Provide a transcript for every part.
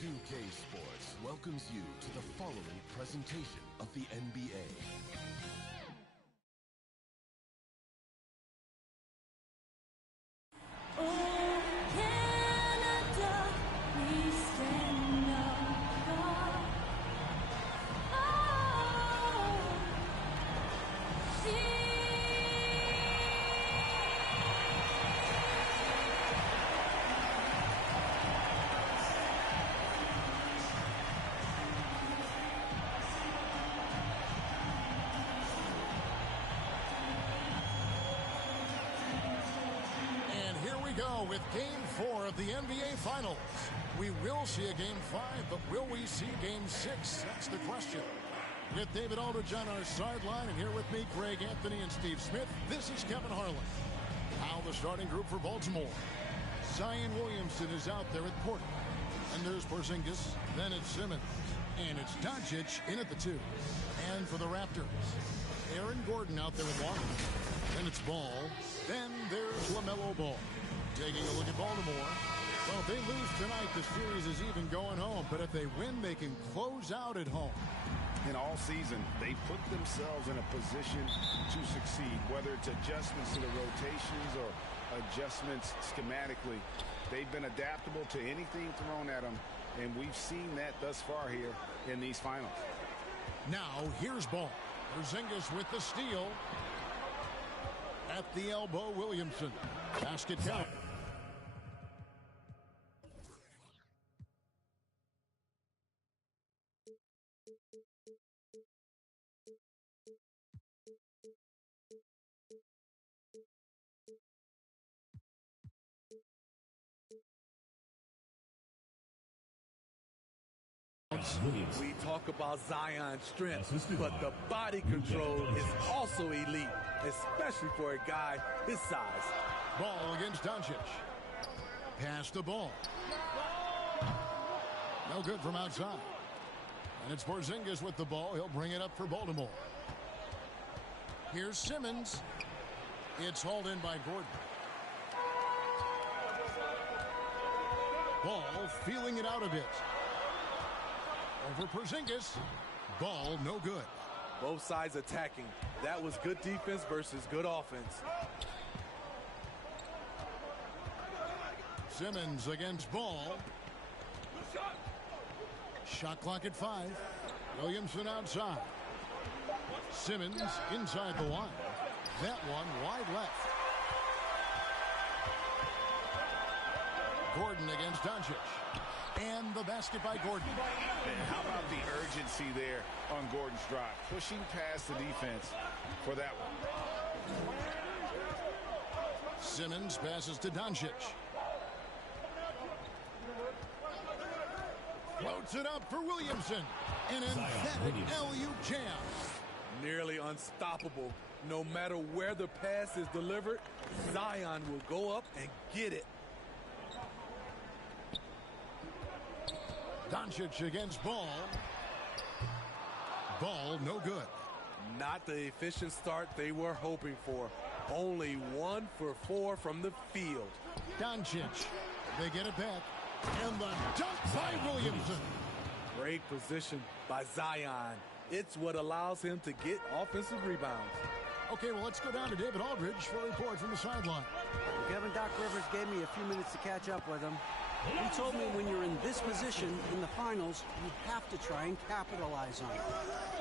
2K Sports welcomes you to the following presentation of the NBA. With Game 4 of the NBA Finals. We will see a Game 5, but will we see Game 6? That's the question. With David Aldridge on our sideline, and here with me, Greg Anthony and Steve Smith, this is Kevin Harlan. Now the starting group for Baltimore. Zion Williamson is out there at Portland. And there's Porzingis, then it's Simmons. And it's Doncic in at the 2. And for the Raptors, Aaron Gordon out there at Washington. Then it's Ball. Then there's LaMelo Ball. Taking a look at Baltimore. Well, if they lose tonight, the series is even going home. But if they win, they can close out at home. In all season, they put themselves in a position to succeed, whether it's adjustments to the rotations or adjustments schematically. They've been adaptable to anything thrown at them, and we've seen that thus far here in these finals. Now, here's Ball. Porzingis with the steal. At the elbow, Williamson. Basket count. We talk about Zion's strength, but the body control is also elite, especially for a guy his size. Ball against Doncic. Pass the ball. No good from outside. And it's Porzingis with the ball. He'll bring it up for Baltimore. Here's Simmons. It's hauled in by Gordon. Ball feeling it out a bit. Over Porzingis. Ball no good. Both sides attacking. That was good defense versus good offense. Simmons against Ball. Shot clock at 5. Williamson outside. Simmons inside the line. That one wide left. Gordon against Doncic. And the basket by Gordon. And how about the urgency there on Gordon's drive? Pushing past the defense for that one. Simmons passes to Doncic. Floats it up for Williamson. An emphatic alley-oop jam. Nearly unstoppable. No matter where the pass is delivered, Zion will go up and get it. Doncic against Ball. Ball no good. Not the efficient start they were hoping for. Only 1 for 4 from the field. Doncic. They get it back. And the dunk by Williamson. Great position by Zion. It's what allows him to get offensive rebounds. Okay, well, let's go down to David Aldridge for a report from the sideline. Kevin, Doc Rivers gave me a few minutes to catch up with him. He told me when you're in this position in the finals, you have to try and capitalize on it.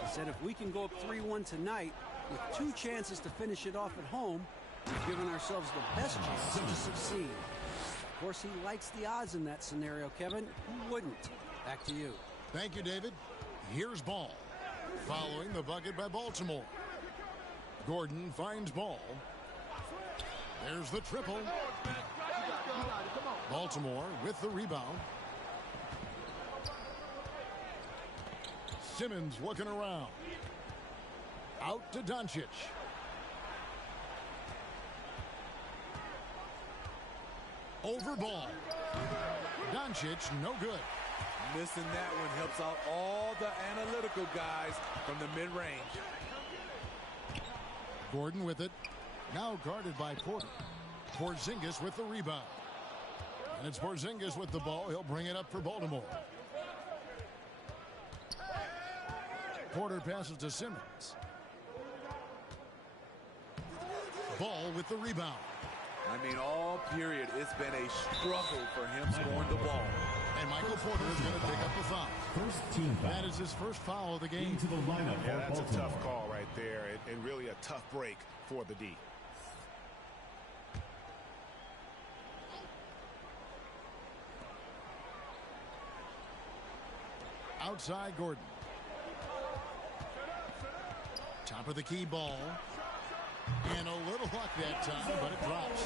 He said if we can go up 3-1 tonight with 2 chances to finish it off at home, we've given ourselves the best chance to succeed. Of course, he likes the odds in that scenario, Kevin. Who wouldn't? Back to you. Thank you, David. Here's Ball. Following the bucket by Baltimore. Gordon finds Ball. There's the triple. Baltimore with the rebound. Simmons looking around. Out to Doncic. Over Ball. Doncic, no good. Missing that one helps out all the analytical guys from the mid-range. Gordon with it. Now guarded by Porter. Porzingis with the rebound. And it's Porzingis with the ball. He'll bring it up for Baltimore. Porter passes to Simmons. Ball with the rebound. I mean, all period, it's been a struggle for him scoring the ball. And Michael Porter is going to pick up the foul. First team foul. That is his first foul of the game. Into the lineup. Yeah, that's a tough call right there, and really a tough break for the D. Outside Gordon. Top of the key Ball. And a little luck that time, but it drops.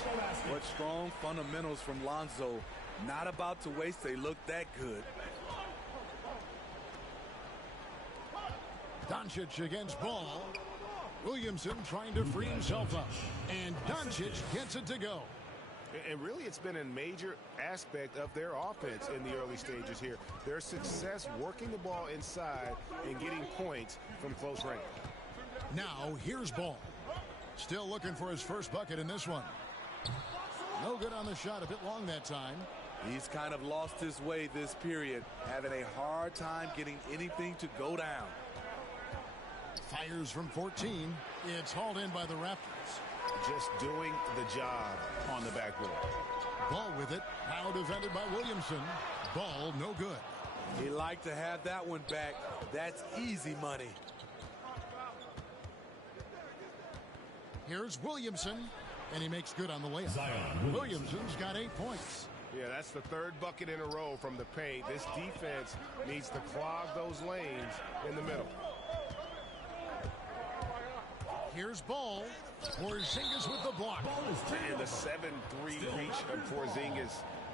What strong fundamentals from Lonzo. Not about to waste. They look that good. Doncic against Ball. Williamson trying to free himself up. And Doncic gets it to go. And really, it's been a major aspect of their offense in the early stages here. Their success working the ball inside and getting points from close range. Now, here's Ball. Still looking for his first bucket in this one. No good on the shot. A bit long that time. He's kind of lost his way this period. Having a hard time getting anything to go down. Fires from 14. It's hauled in by the Raptors. Just doing the job on the backboard. Ball with it. Now defended by Williamson. Ball no good. He'd like to have that one back. That's easy money. Here's Williamson. And he makes good on the layup. Williamson's got 8 points. Yeah, that's the 3rd bucket in a row from the paint. This defense needs to clog those lanes in the middle. Here's Ball. Porzingis with the block. And the 7-3 reach of Porzingis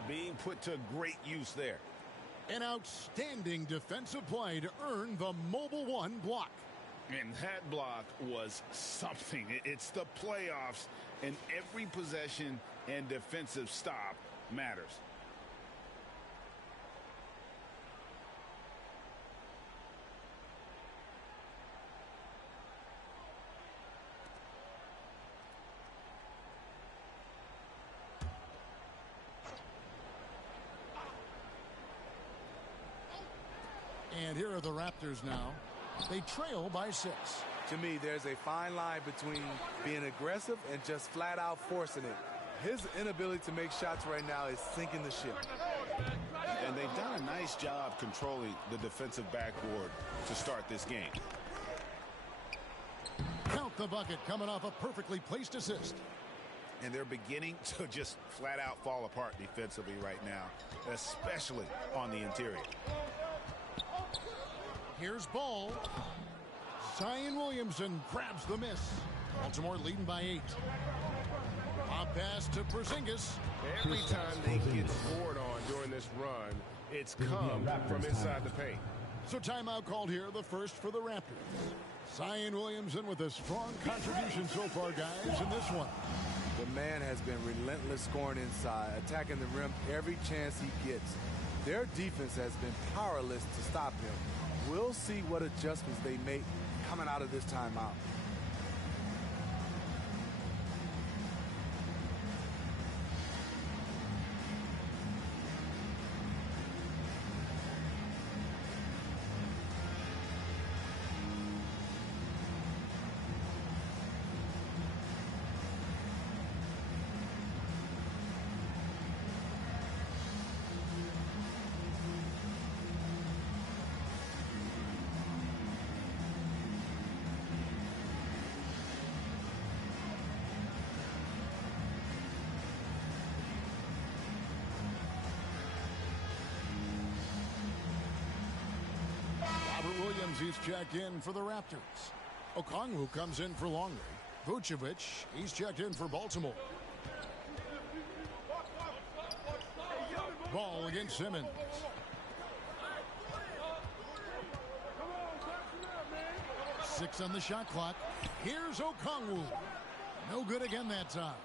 being put to great use there. An outstanding defensive play to earn the Mobile One block. And that block was something. It's the playoffs, and every possession and defensive stop matters. And here are the Raptors now. They trail by 6. To me, there's a fine line between being aggressive and just flat out forcing it. His inability to make shots right now is sinking the ship. And they've done a nice job controlling the defensive backboard to start this game. Count the bucket coming off a perfectly placed assist. And they're beginning to just flat out fall apart defensively right now, especially on the interior. Here's Ball. Zion Williamson grabs the miss. Baltimore leading by 8. Pop pass to Porzingis. Every time they get scored on during this run, it's come from inside the paint. So timeout called here, the first for the Raptors. Zion Williamson with a strong contribution so far, guys, in this one. The man has been relentless scoring inside, attacking the rim every chance he gets. Their defense has been powerless to stop him. We'll see what adjustments they make coming out of this timeout. He's checked in for the Raptors. Okongwu comes in for Longley. Vucevic, he's checked in for Baltimore. Ball against Simmons. Six on the shot clock. Here's Okongwu. No good again that time.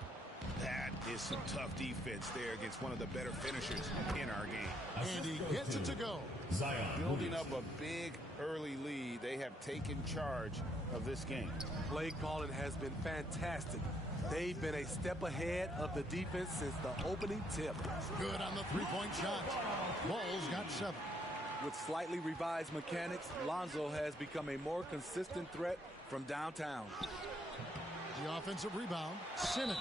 That is some tough defense there against one of the better finishers in our game. And he gets it to go. Zion building up a big early lead. They have taken charge of this game. Play calling has been fantastic. They've been a step ahead of the defense since the opening tip. Good on the three-point shot. Ball's got 7. With slightly revised mechanics, Lonzo has become a more consistent threat from downtown. The offensive rebound, Simmons.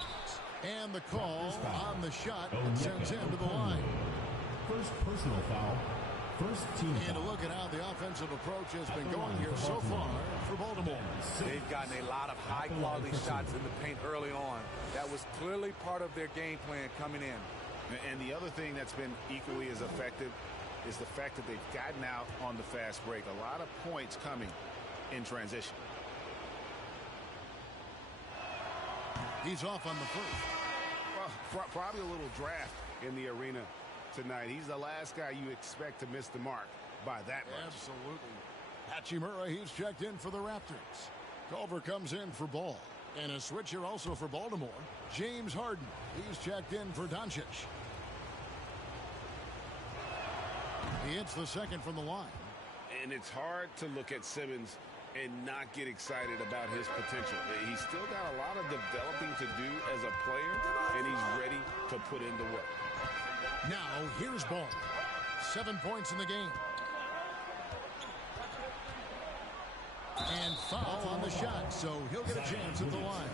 And the call on the shot that sends him to the line. First personal foul. First team And a foul. look at how the offensive approach has been going here so far for Baltimore. They've gotten a lot of high-quality shots in the paint early on. That was clearly part of their game plan coming in. And the other thing that's been equally as effective is the fact that they've gotten out on the fast break. A lot of points coming in transition. He's off on the first. Well, probably a little draft in the arena tonight. He's the last guy you expect to miss the mark by that much. Absolutely. Hachimura, he's checked in for the Raptors. Culver comes in for Ball. And a switch here also for Baltimore. James Harden, he's checked in for Doncic. He hits the second from the line. And it's hard to look at Simmons and not get excited about his potential. He's still got a lot of developing to do as a player, and he's ready to put in the work. Now, here's Ball. 7 points in the game. And foul on the shot, so he'll get a chance at the line.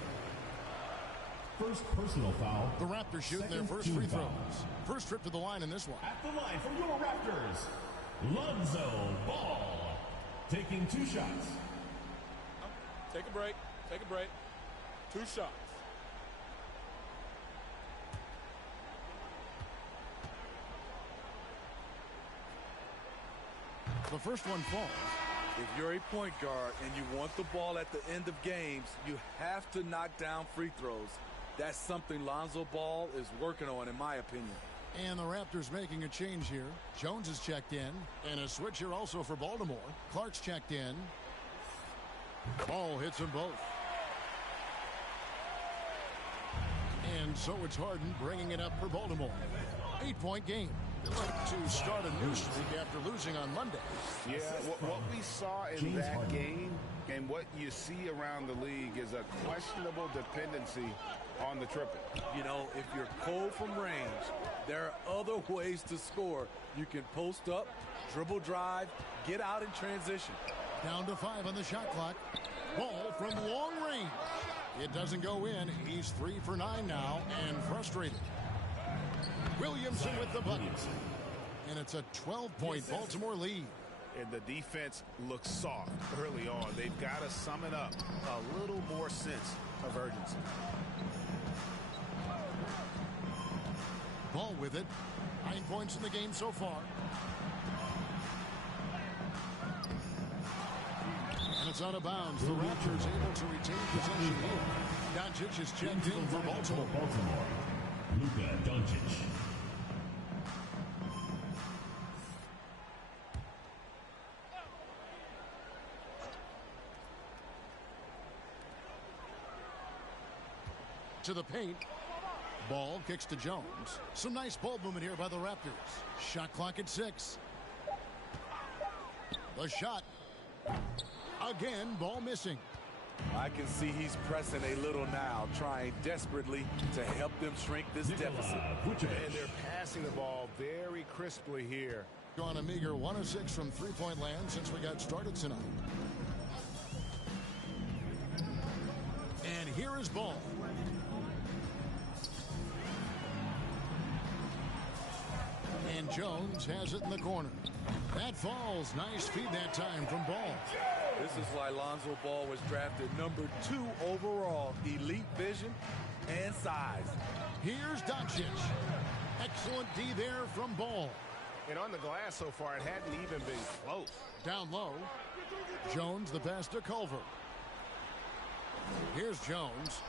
First personal foul. The Raptors shooting their first free throws. First trip to the line in this one. At the line for your Raptors, Lonzo Ball. Taking 2 shots. Take a break. Take a break. 2 shots. The first one falls. If you're a point guard and you want the ball at the end of games, you have to knock down free throws. That's something Lonzo Ball is working on, in my opinion. And the Raptors making a change here. Jones is checked in. And a switch here also for Baltimore. Clark's checked in. Ball hits them both. And so it's Harden bringing it up for Baltimore. 8-point game. They like to start a new streak after losing on Monday. Yeah, what we saw in that game and what you see around the league is a questionable dependency on the triple. You know, if you're cold from range, there are other ways to score. You can post up, dribble drive, get out in transition. Down to 5 on the shot clock. Ball from long range. It doesn't go in. He's 3 for 9 now and frustrated. Williamson with the bucket. And it's a 12-point Baltimore lead. And the defense looks soft early on. They've got to sum it up. A little more sense of urgency. Ball with it. 9 points in the game so far. And it's out of bounds. The Raptors able to retain possession here. Doncic is checked in for Baltimore. Luka Doncic. To the paint. Ball kicks to Jones. Some nice ball movement here by the Raptors. Shot clock at 6. The shot. Again, ball missing. I can see he's pressing a little now, trying desperately to help them shrink this deficit. And they're passing the ball very crisply here. Gone a meager 1 of 6 from three-point land since we got started tonight. And here is ball. And Jones has it in the corner. That falls. Nice feed that time from Ball. This is why Lonzo Ball was drafted number 2 overall. Elite vision and size. Here's Doncic. Excellent D there from Ball. And on the glass so far, it hadn't even been close. Down low. Jones the pass to Culver. Here's Jones.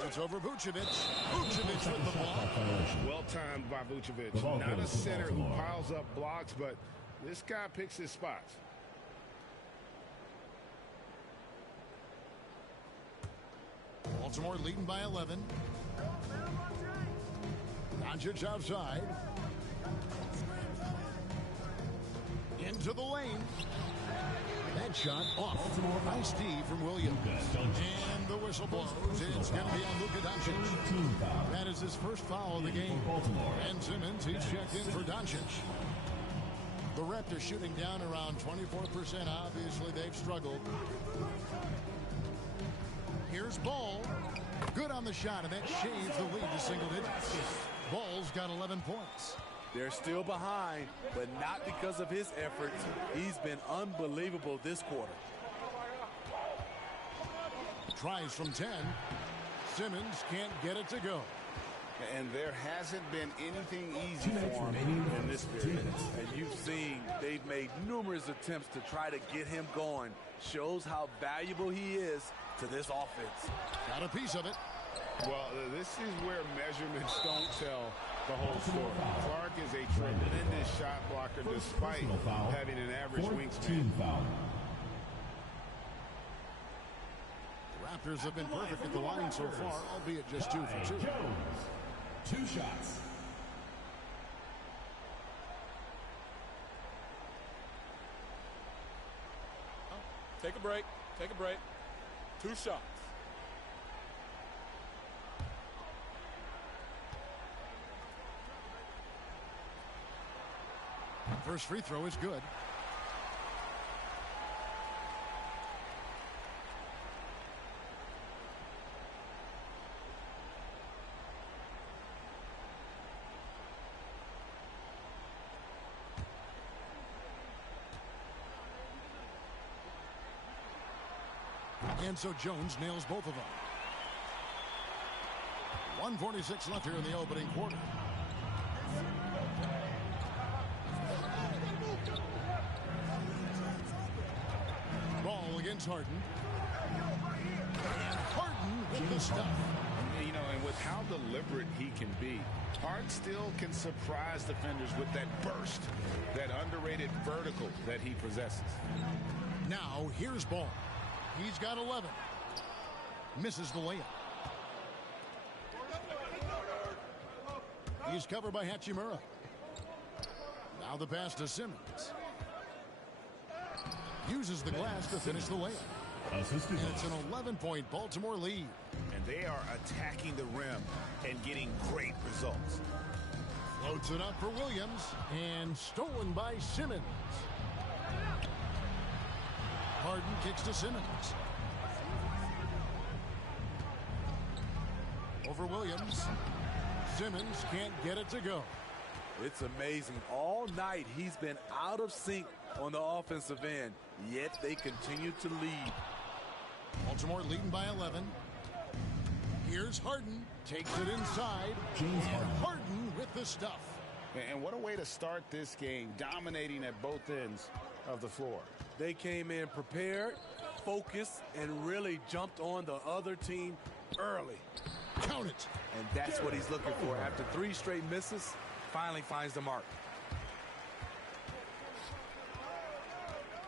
Shoots over Vucevic. Vucevic with the ball. Well timed by Vucevic. Not a center who piles up blocks, but this guy picks his spots. Baltimore leading by 11. Doncic outside. Into the lane. That shot off. Nice D from Williams. And the whistle blows. It's going to be on Luka Doncic. That is his first foul of the game. And Simmons, he's checked in for Doncic. The Raptors shooting down around 24%. Obviously, they've struggled. Here's Ball. Good on the shot, and that shaves the lead to single digits. Ball's got 11 points. They're still behind, but not because of his efforts. He's been unbelievable this quarter. Tries from 10. Simmons can't get it to go. And there hasn't been anything easy for him in this period. And you've seen they've made numerous attempts to try to get him going. Shows how valuable he is to this offense. Got a piece of it. Well, this is where measurements don't tell the whole story. Clark is a tremendous shot blocker despite having an average wingspan. The Raptors have been perfect at the line so far, albeit just 2 for 2. 2 shots. Take a break. Take a break. 2 shots. First free throw is good. And so Jones nails both of them. 1:46 left here in the opening quarter. Ball against Harden. And Harden with the stuff. You know, and with how deliberate he can be, Hart still can surprise defenders with that burst, that underrated vertical that he possesses. Now here's Ball. He's got 11. Misses the layup. He's covered by Hachimura. Now the pass to Simmons. Uses the glass to finish the layup. And it's an 11-point Baltimore lead. And they are attacking the rim and getting great results. Floats it up for Williams. And stolen by Simmons. Harden kicks to Simmons. Over Williams. Simmons can't get it to go. It's amazing. All night he's been out of sync on the offensive end, yet they continue to lead. Baltimore leading by 11. Here's Harden. Takes it inside. And Harden with the stuff. And what a way to start this game, dominating at both ends of the floor. They came in prepared, focused, and really jumped on the other team early. Count it. And that's what he's looking for. After 3 straight misses, finally finds the mark.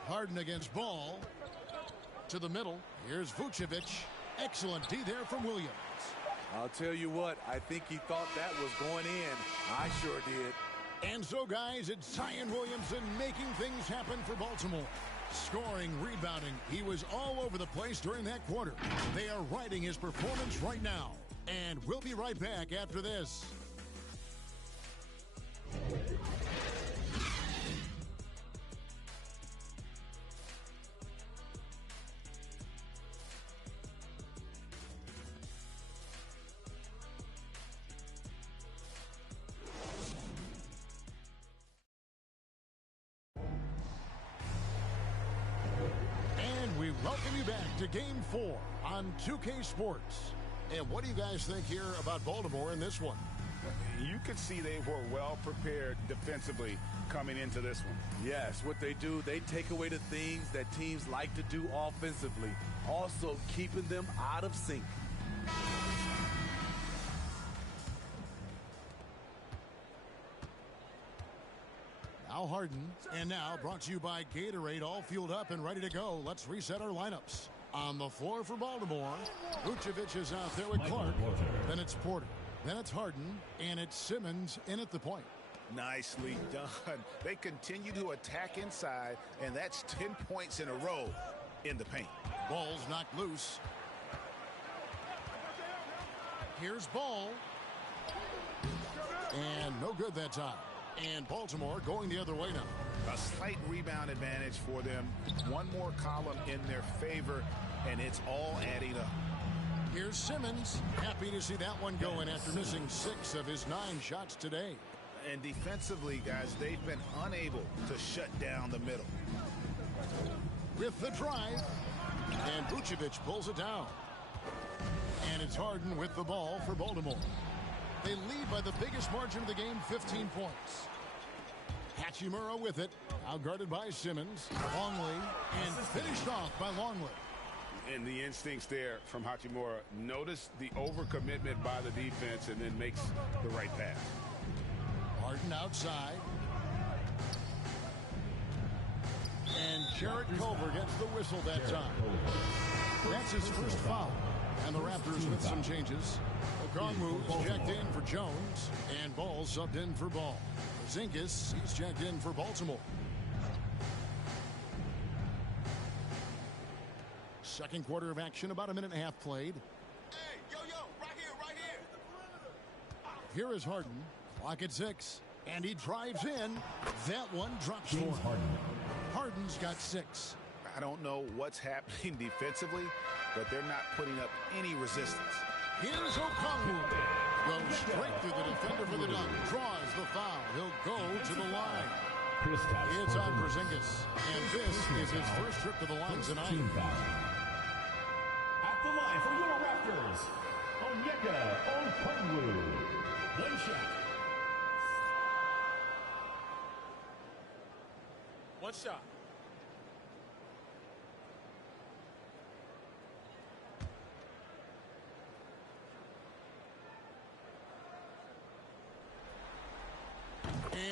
Harden against Ball. To the middle. Here's Vucevic. Excellent D there from Williams. I'll tell you what, I think he thought that was going in. I sure did. And so, guys, it's Zion Williamson making things happen for Baltimore. Scoring, rebounding. He was all over the place during that quarter. They are riding his performance right now. And we'll be right back after this. We welcome you back to Game 4 on 2K Sports. And what do you guys think here about Baltimore in this one? You could see they were well prepared defensively coming into this one. Yes, what they do, they take away the things that teams like to do offensively, also keeping them out of sync. Now Harden, and now brought to you by Gatorade, all fueled up and ready to go. Let's reset our lineups. On the floor for Baltimore, Vucevic is out there with Clark. Then it's Porter. Then it's Harden, and it's Simmons in at the point. Nicely done. They continue to attack inside, and that's 10 points in a row in the paint. Ball's knocked loose. Here's Ball. And no good that time. And Baltimore going the other way now. A slight rebound advantage for them. One more column in their favor, and it's all adding up. Here's Simmons. Happy to see that one going after missing 6 of his 9 shots today. And defensively, guys, they've been unable to shut down the middle. With the drive. And Vucevic pulls it down. And it's Harden with the ball for Baltimore. They lead by the biggest margin of the game, 15 points. Hachimura with it, outguarded by Simmons. Longley, and finished off by Longley. And the instincts there from Hachimura. Notice the overcommitment by the defense and then makes the right pass. Harden outside. And Jarrett Culver gets the whistle that time. That's his first foul. And the Raptors with some changes. Okongwu's checked in for Jones, and Ball subbed in for Ball. Zinkis, he's checked in for Baltimore. Second quarter of action, about a minute and a half played. Hey, yo, right here. Here is Harden, clock at 6, and he drives in. That one drops for him. Harden's got 6. I don't know what's happening defensively, but they're not putting up any resistance. Here's Okongwu. Goes straight through the defender for the dunk. Draws the foul. He'll go to the line. It's on for Zinkis. And this is his first trip to the line tonight. At the line for your Raptors, Onyeka Okongwu. One shot. One shot.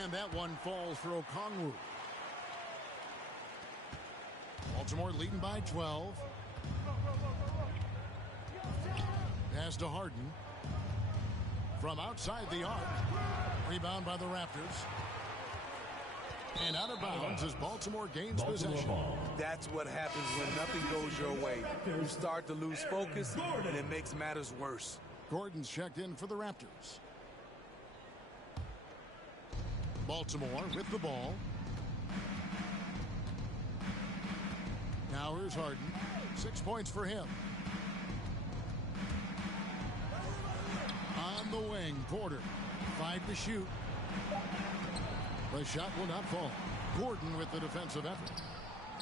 And that one falls for Okongwu. Baltimore leading by 12. Pass to Harden. From outside the arc. Rebound by the Raptors. And out of bounds as Baltimore gains possession. That's what happens when nothing goes your way. You start to lose focus, and it makes matters worse. Gordon's checked in for the Raptors. Baltimore with the ball. Now here's Harden. 6 points for him. On the wing, Porter. 5 to shoot. The shot will not fall. Gordon with the defensive effort.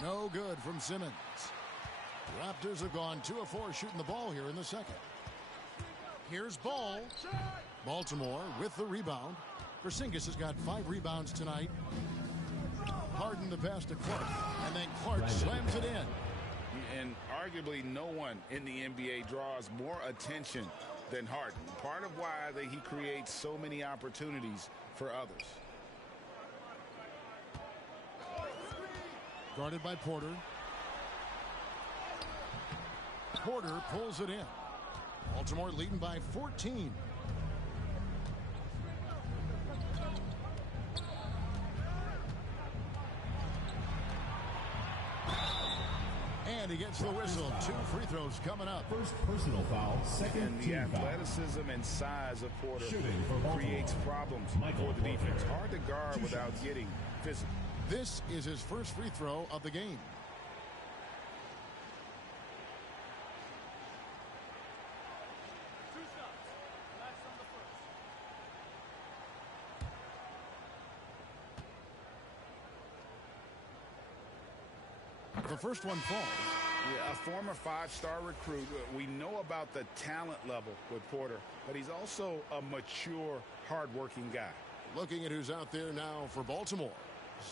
No good from Simmons. Raptors have gone 2 of 4 shooting the ball here in the second. Here's Ball. Baltimore with the rebound. Porzingis has got 5 rebounds tonight. Harden the pass to Clark. And then Clark slams it in. And arguably no one in the NBA draws more attention than Harden. Part of why he creates so many opportunities for others. Guarded by Porter. Porter pulls it in. Baltimore leading by 14. And he gets the whistle. 2 free throws coming up. First personal foul, second And the team foul. athleticism and size of Porter Shooting for Baltimore. creates problems for the defense. Hard to guard without getting physical. This is his first free throw of the game. The first one falls. Yeah, a former 5-star recruit. We know about the talent level with Porter, but he's also a mature, hard-working guy. Looking at who's out there now for Baltimore.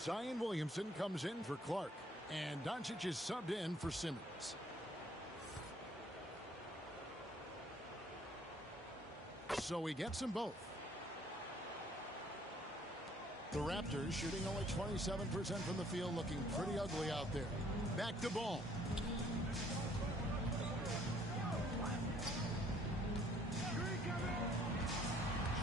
Zion Williamson comes in for Clark. And Doncic is subbed in for Simmons. So he gets them both. The Raptors shooting only 27% from the field, looking pretty ugly out there. Back to Ball.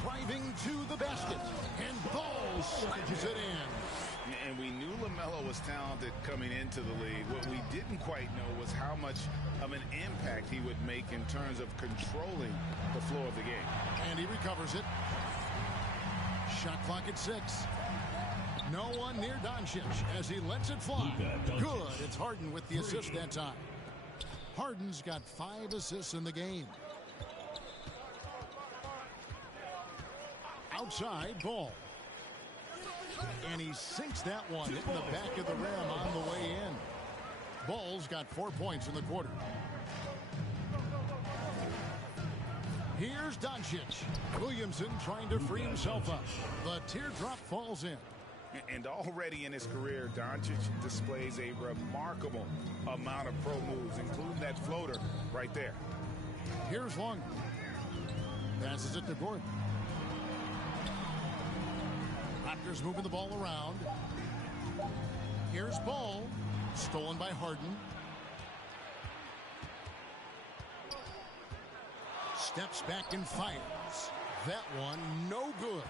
Driving to the basket. And Ball smashes it in. And we knew LaMelo was talented coming into the league. What we didn't quite know was how much of an impact he would make in terms of controlling the flow of the game. And he recovers it. Shot clock at 6. No one near Doncic as he lets it fly. Good. It's Harden with the assist that time. Harden's got 5 assists in the game. Outside, Ball. And he sinks that one, hitting the back of the rim on the way in. Ball's got 4 points in the quarter. Here's Doncic. Williamson trying to free himself up. The teardrop falls in. And already in his career, Doncic displays a remarkable amount of pro moves, including that floater right there. Here's Long. Passes it to Gordon. Raptors moving the ball around. Here's Ball. Stolen by Harden. Steps back and fires. That one no good.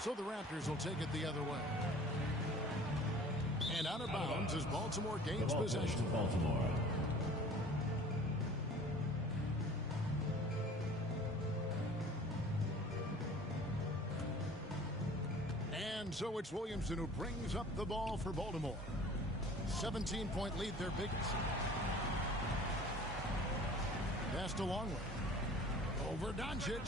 So the Raptors will take it the other way. And out of bounds as Baltimore gains possession. Baltimore. And so it's Williamson who brings up the ball for Baltimore. 17-point lead, their biggest. Pass to Longley. Over Doncic.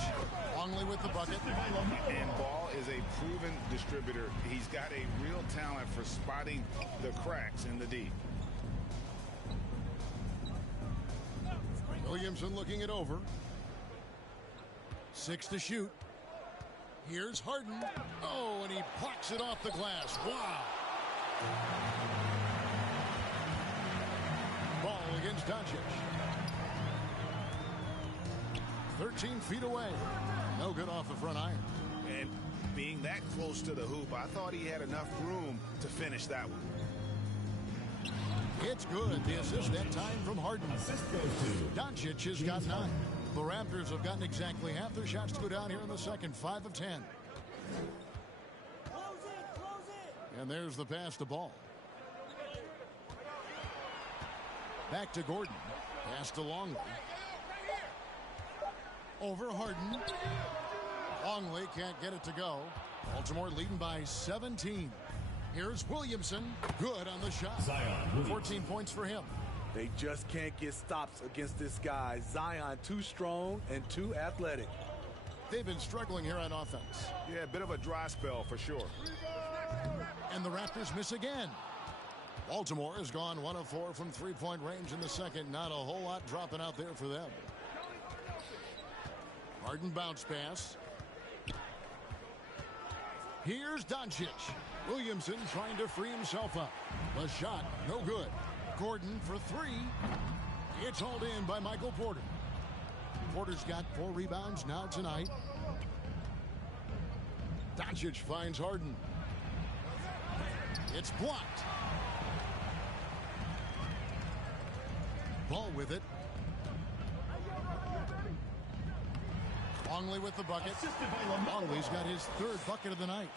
Longley with the bucket. And Ball is a proven distributor. He's got a real talent for spotting the cracks in the D. Williamson looking it over. 6 to shoot. Here's Harden. Oh, and he plucks it off the glass. Wow. Ball against Doncic. 13 feet away. No good off the front iron. And being that close to the hoop, I thought he had enough room to finish that one. It's good. The assist that time from Harden. Assist goes to Doncic has got 9. The Raptors have gotten exactly half their shots to go down here in the second. 5 of 10. And there's the pass to Ball. Back to Gordon. Pass to Longley. Over Harden. Longley can't get it to go. Baltimore leading by 17. Here's Williamson. Good on the shot. 14 points for him. They just can't get stops against this guy. Zion too strong and too athletic. They've been struggling here on offense. Yeah, a bit of a dry spell for sure. And the Raptors miss again. Baltimore has gone 1 of 4 from three-point range in the second. Not a whole lot dropping out there for them. Harden bounce pass. Here's Doncic. Williamson trying to free himself up. The shot, no good. Gordon for 3. It's hauled in by Michael Porter. Porter's got 4 rebounds now tonight. Doncic finds Harden. It's blocked. Ball with it. Longley with the bucket. Longley's got his 3rd bucket of the night.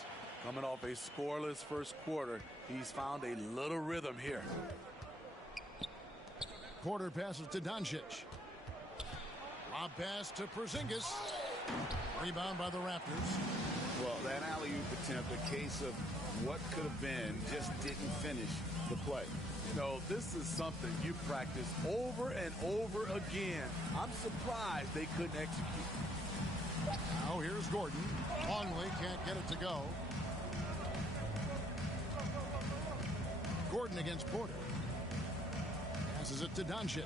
Coming off a scoreless first quarter, he's found a little rhythm here. Porter passes to Doncic. Lob pass to Porzingis. Rebound by the Raptors. Well, that alley-oop attempt, a case of what could have been, just didn't finish the play. You know, this is something you practice over and over again. I'm surprised they couldn't execute. Now here's Gordon. Longley can't get it to go. Gordon against Porter. Passes it to Doncic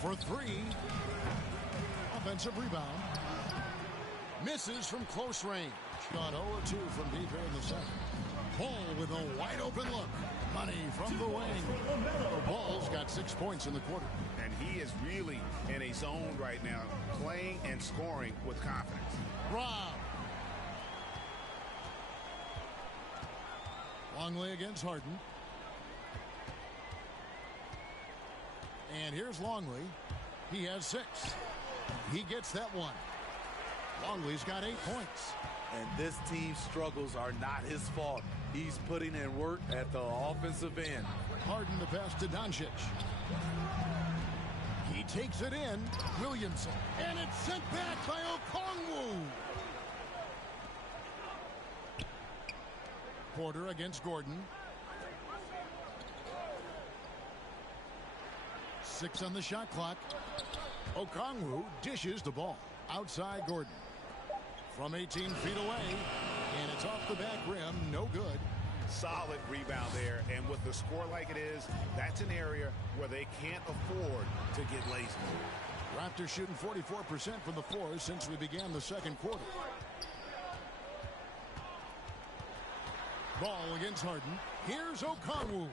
for 3. Offensive rebound. Misses from close range. Gone 0-2 from deep here in the second. Ball with a wide open look. Money from the wing. Ball's got 6 points in the quarter. And he is really in a zone right now, playing and scoring with confidence. Rob. Longley against Harden. And here's Longley. He has 6. He gets that one. Longley's got 8 points. And this team's struggles are not his fault. He's putting in work at the offensive end. Harden the pass to Doncic. He takes it in. Williamson. And it's sent back by Okongwu. Porter against Gordon. 6 on the shot clock. Okongwu dishes the ball. Outside Gordon. From 18 feet away. And it's off the back rim. No good. Solid rebound there. And with the score like it is, that's an area where they can't afford to get lazy. Raptors shooting 44% from the floor since we began the second quarter. Ball against Harden. Here's Okongwu.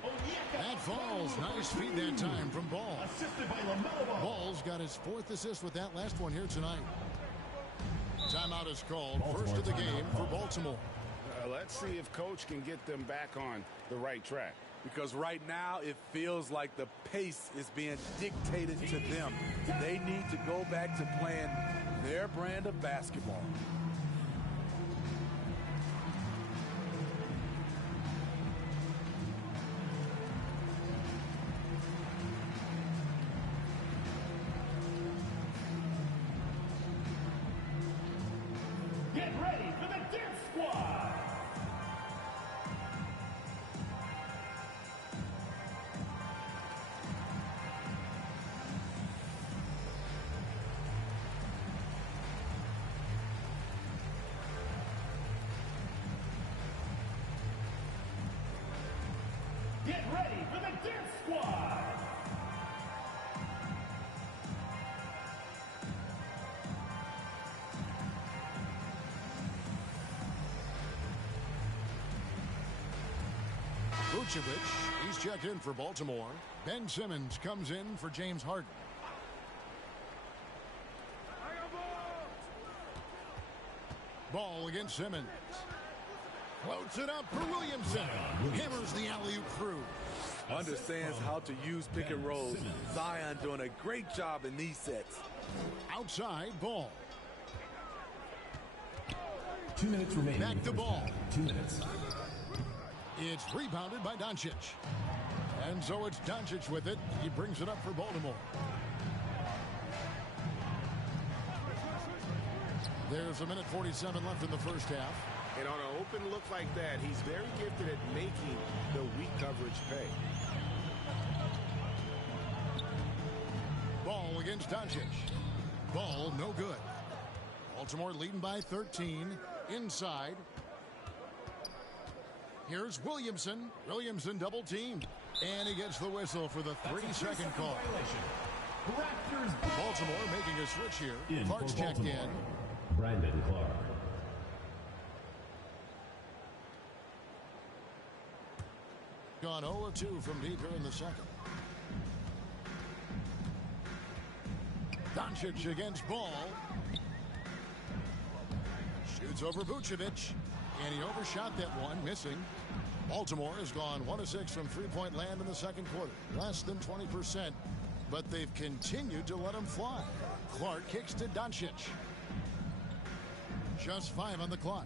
That falls. Nice feed that time from Ball. Ball's got his 4th assist with that last one here tonight. Timeout is called. First of the game for Baltimore. Let's see if Coach can get them back on the right track. Because right now it feels like the pace is being dictated to them. They need to go back to playing their brand of basketball. Get ready for the Dance Squad! Get ready for the Dance Squad! Vucevic, he's checked in for Baltimore. Ben Simmons comes in for James Harden. Ball against Simmons. Floats it up for Williamson. Hammers the alley-oop through. Understands how to use pick and rolls. Zion doing a great job in these sets. Outside ball. 2 minutes remaining. Back to ball. 2 minutes. It's rebounded by Doncic. And so it's Doncic with it. He brings it up for Baltimore. There's 1:47 left in the first half. And on an open look like that, he's very gifted at making the weak coverage pay. Ball against Doncic. Ball no good. Baltimore leading by 13. Inside. Here's Williamson. Williamson double teamed. And he gets the whistle for the 30-second call. Raptors. Baltimore making a switch here. Clark's checked in. Brandon Clark. Gone 0 of 2 from deep here in the second. Doncic against Ball. Shoots over Vucevic. And he overshot that one, missing. Baltimore has gone 1 of 6 from three-point land in the second quarter. Less than 20%. But they've continued to let him fly. Clark kicks to Doncic. Just 5 on the clock.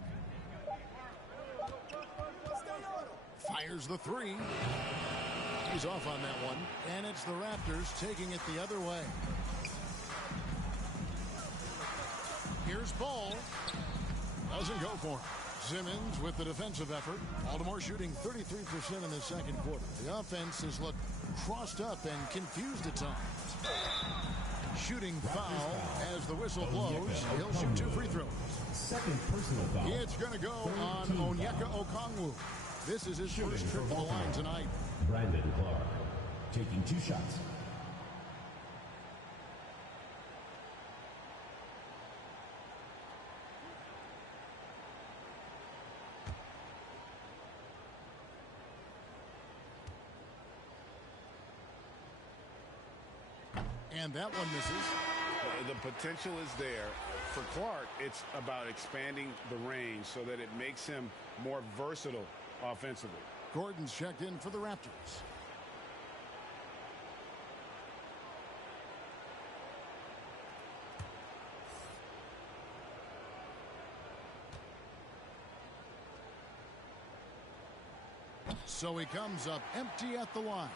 Fires the three. He's off on that one. And it's the Raptors taking it the other way. Here's Ball. Doesn't go for him. Simmons with the defensive effort. Baltimore shooting 33% in the second quarter. The offense has looked crossed up and confused at times. Shooting foul as the whistle blows. He'll shoot 2 free throws. Second personal foul. It's going to go on Onyeka Okongwu. This is his first trip to the line tonight. Brandon Clark taking 2 shots. And that one misses. The potential is there. For Clark, it's about expanding the range so that it makes him more versatile offensively. Gordon's checked in for the Raptors. So he comes up empty at the line.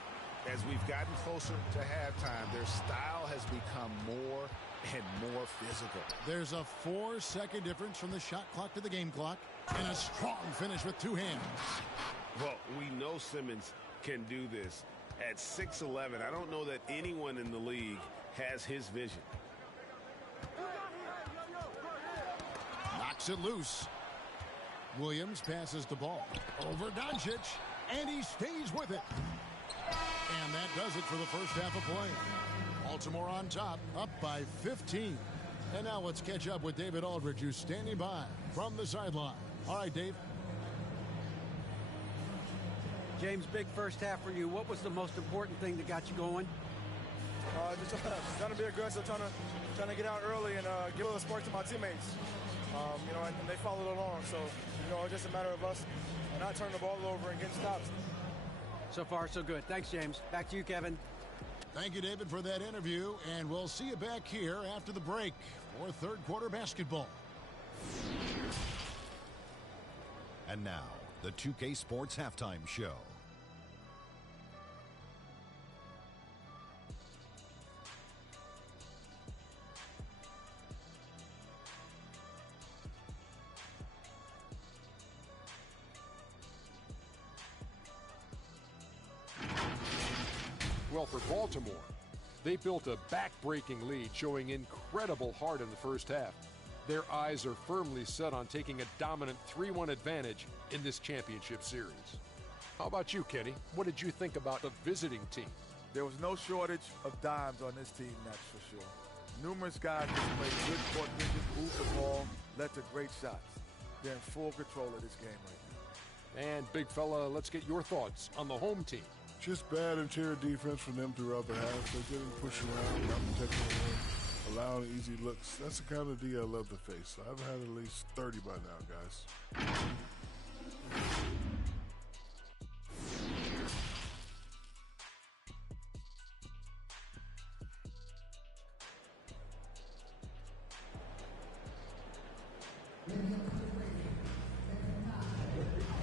As we've gotten closer to halftime, their style has become more and more physical. There's a 4-second difference from the shot clock to the game clock. And a strong finish with 2 hands. Well, we know Simmons can do this. At 6'11", I don't know that anyone in the league has his vision. Knocks it loose. Williams passes the ball over Doncic, and he stays with it. And that does it for the first half of play. Baltimore on top, up by 15. And now let's catch up with David Aldridge, who's standing by from the sideline. All right, Dave. James, big first half for you. What was the most important thing that got you going? Just trying to be aggressive, trying to get out early and give a little spark to my teammates. And they followed along. So, it's just a matter of us not turning the ball over and getting stops. So far, so good. Thanks, James. Back to you, Kevin. Thank you, David, for that interview. And we'll see you back here after the break for third quarter basketball. And now, the 2K Sports Halftime Show. Well, for Baltimore, they built a back-breaking lead, showing incredible heart in the first half. Their eyes are firmly set on taking a dominant 3-1 advantage in this championship series. How about you, Kenny? What did you think about the visiting team? There was no shortage of dimes on this team, that's for sure. Numerous guys just played good court vision, moved the ball, led to great shots. They're in full control of this game right now. And, big fella, let's get your thoughts on the home team. Just bad interior defense from them throughout the half. They're getting pushed around, not protecting the rim, allowing easy looks. That's the kind of D I love to face. So I've had at least 30 by now, guys.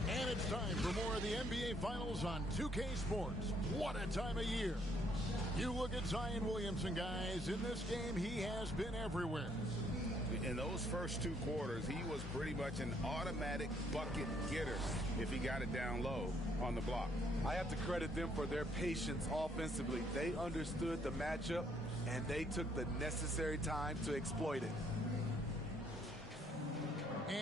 And it's time for more of the NBA Finals on 2K Sports. What a time of year. You look at Zion Williamson, guys. In this game, he has been everywhere. In those first 2 quarters, he was pretty much an automatic bucket getter if he got it down low on the block. I have to credit them for their patience offensively. They understood the matchup, and they took the necessary time to exploit it.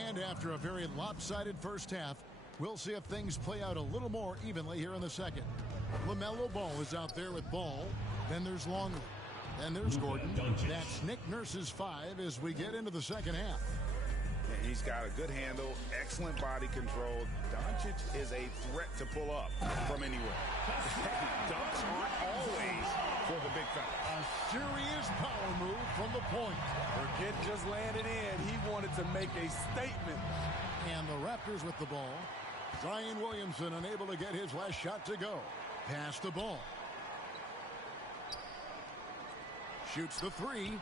And after a very lopsided first half, we'll see if things play out a little more evenly here in the second. LaMelo Ball is out there with Ball. Then there's Longley. Then there's Gordon. That's Nick Nurse's 5 as we get into the second half. And he's got a good handle, excellent body control. Doncic is a threat to pull up from anywhere. Dunks aren't always for the big fella. A serious power move from the point. Burkett just landed in. He wanted to make a statement. And the Raptors with the ball. Zion Williamson unable to get his last shot to go. Pass the ball. Shoots the 3.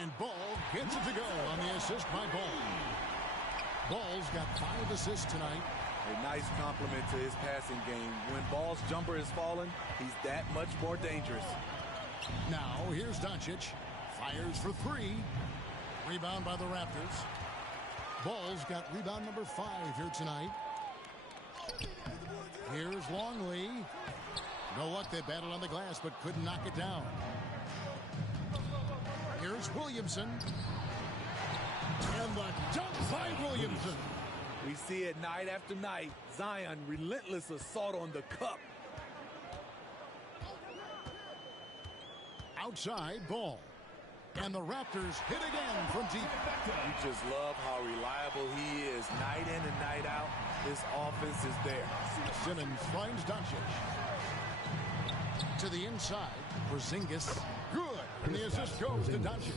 And Ball gets it to go on the assist by Ball. Ball's got 5 assists tonight. A nice compliment to his passing game. When Ball's jumper is falling, he's that much more dangerous. Now, here's Doncic. Fires for 3. Rebound by the Raptors. Ball's got rebound number 5 here tonight. Here's Longley. No luck, they battled on the glass, but couldn't knock it down. Here's Williamson. And the dunk by Williamson. We see it night after night. Zion, relentless assault on the cup. Outside Ball. And the Raptors hit again from deep. You just love how reliable he is. Night in and night out, this offense is there. Simmons finds Doncic. To the inside. Porzingis. Good. And the assist goes to Doncic.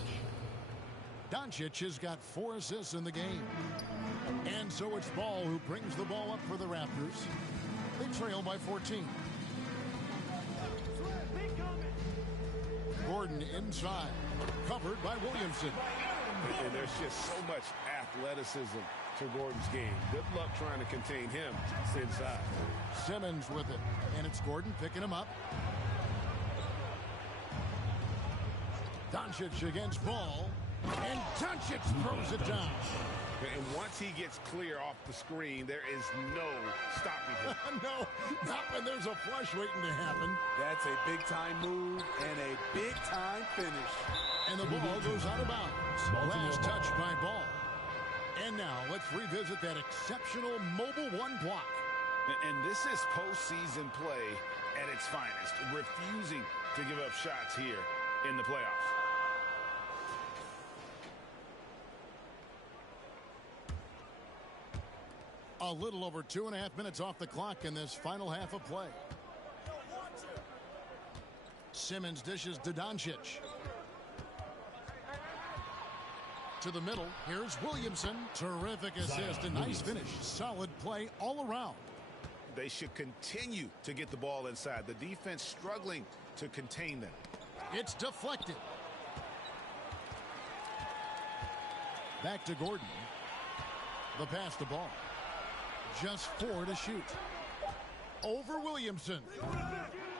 Doncic has got 4 assists in the game. And so it's Ball who brings the ball up for the Raptors. They trail by 14. Gordon inside. Covered by Williamson. And there's just so much athleticism to Gordon's game. Good luck trying to contain him inside. Simmons with it. And it's Gordon picking him up. Doncic against Ball. And Doncic throws it down. And once he gets clear off the screen, there is no stopping him. No, not when there's a flush waiting to happen. That's a big-time move and a big-time finish. And the ball goes out of bounds. Last touch by Ball. And now let's revisit that exceptional mobile 1 block. And this is postseason play at its finest. Refusing to give up shots here in the playoffs. A little over 2.5 minutes off the clock in this final half of play. Simmons dishes to Doncic. To the middle. Here's Williamson. Terrific assist. A nice finish. Solid play all around. They should continue to get the ball inside. The defense struggling to contain them. It's deflected. Back to Gordon. The pass to Ball. Just 4 to shoot. Over Williamson.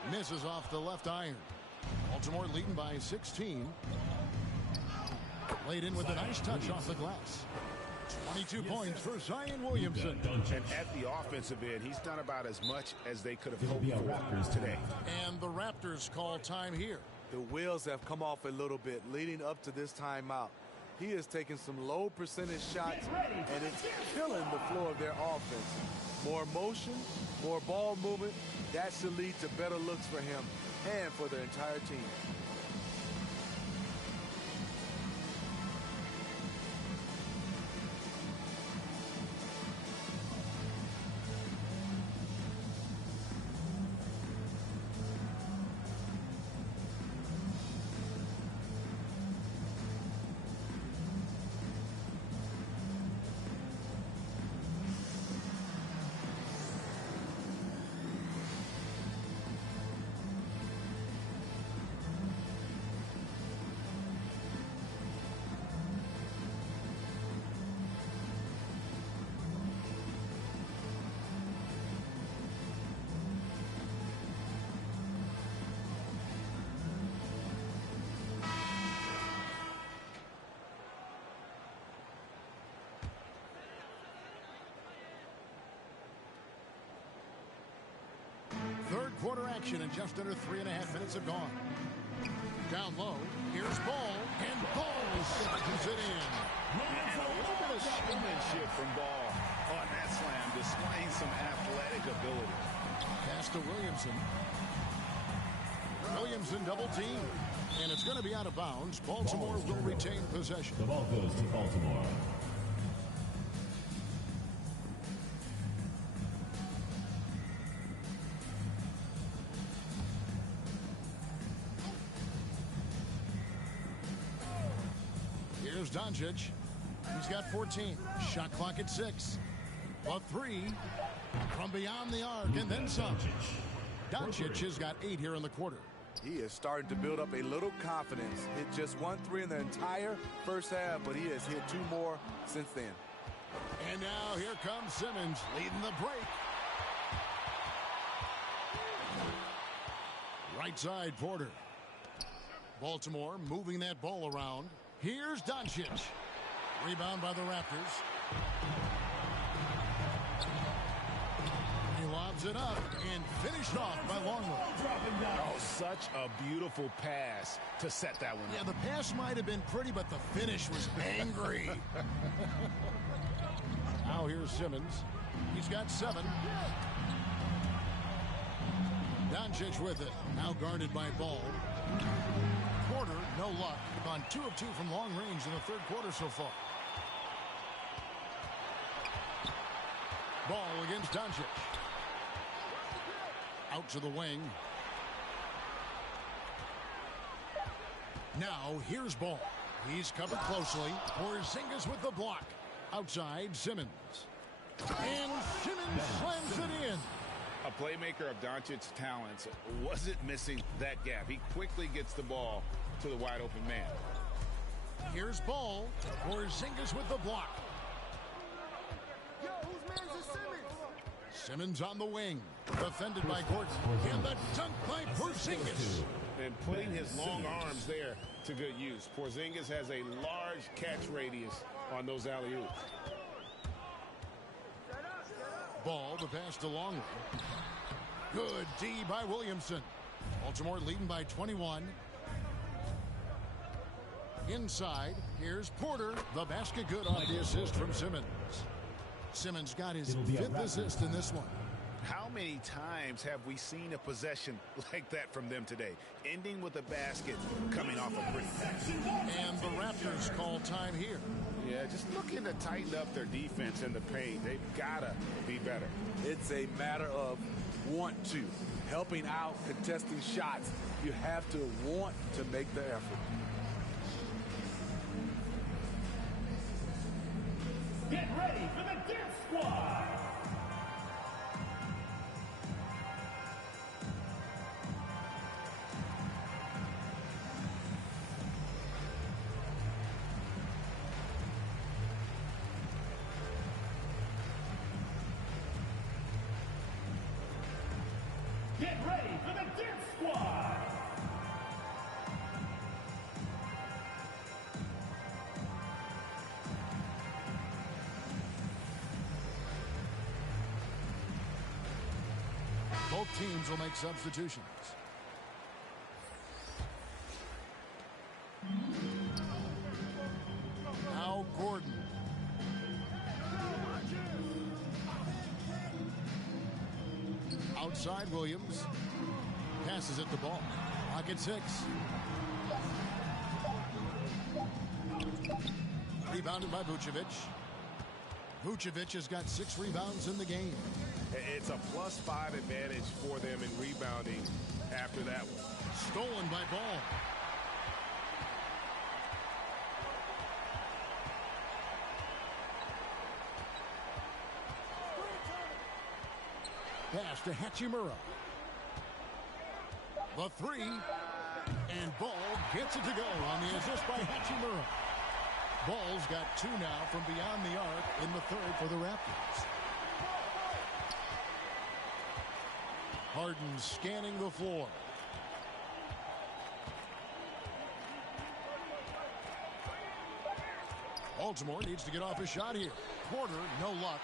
Misses off the left iron. Baltimore leading by 16. Laid in with a nice touch off the glass. 22 points for Zion Williamson. And at the offensive end, he's done about as much as they could have hoped for today. And the Raptors call time here. The wheels have come off a little bit leading up to this timeout. He is taking some low percentage shots, and it's killing the flow of their offense. More motion, more ball movement, that should lead to better looks for him and for their entire team. quarter action, and just under 3.5 minutes have gone. Down low, here's Ball, and Ball sends it in. And a little bit of showmanship from Ball on that slam, displaying some athletic ability. Pass to Williamson. Williamson double team. And it's going to be out of bounds. Baltimore will retain possession. The ball goes to Baltimore. Here's Doncic. He's got 14. Shot clock at 6. A 3 from beyond the arc, and then some. Doncic has got 8 here in the quarter. He is starting to build up a little confidence. Hit just 1 3 in the entire first half, but he has hit 2 more since then. And now here comes Simmons leading the break. Right side, Porter. Baltimore moving that ball around. Here's Doncic. Rebound by the Raptors. He lobs it up and finished off by Longley. Oh, such a beautiful pass to set that one up. Yeah, the pass might have been pretty, but the finish was angry. Now here's Simmons. He's got 7. Doncic with it. Now guarded by Ball. Porter, no luck. Gone 2 of 2 from long range in the third quarter so far. Ball against Doncic. Out to the wing. Now here's Ball. He's covered closely. Porzingis with the block. Outside, Simmons. And Simmons slams it in. A playmaker of Doncic's talents wasn't missing that gap. He quickly gets the ball to the wide open man. Here's Ball. Porzingis with the block. Yo, whose man is Simmons? Simmons on the wing. Defended by Gordon. And the dunk by Porzingis. And putting his long arms there to good use. Porzingis has a large catch radius on those alley-oops. Ball, the pass to Longley. Good D by Williamson. Baltimore leading by 21. Inside, here's Porter. The basket good off the assist from Simmons. Simmons got his 5th assist in this one. How many times have we seen a possession like that from them today? Ending with a basket coming off a break. And the Raptors call time here. Yeah, just looking to tighten up their defense in the paint. They've got to be better. It's a matter of want to. Helping out, contesting shots. You have to want to make the effort. Get ready for the Dip Squad. Get ready for the Dip Squad. Both teams will make substitutions. Now Gordon. Outside Williams. Passes it to Ball. Pocket 6. Rebounded by Vucevic. Vucevic has got 6 rebounds in the game. It's a +5 advantage for them in rebounding after that one. Stolen by Ball. Pass to Hachimura. The 3. And Ball gets it to go on the assist by Hachimura. Ball's got 2 now from beyond the arc in the third for the Raptors. Harden scanning the floor. Baltimore needs to get off a shot here. Porter, no luck.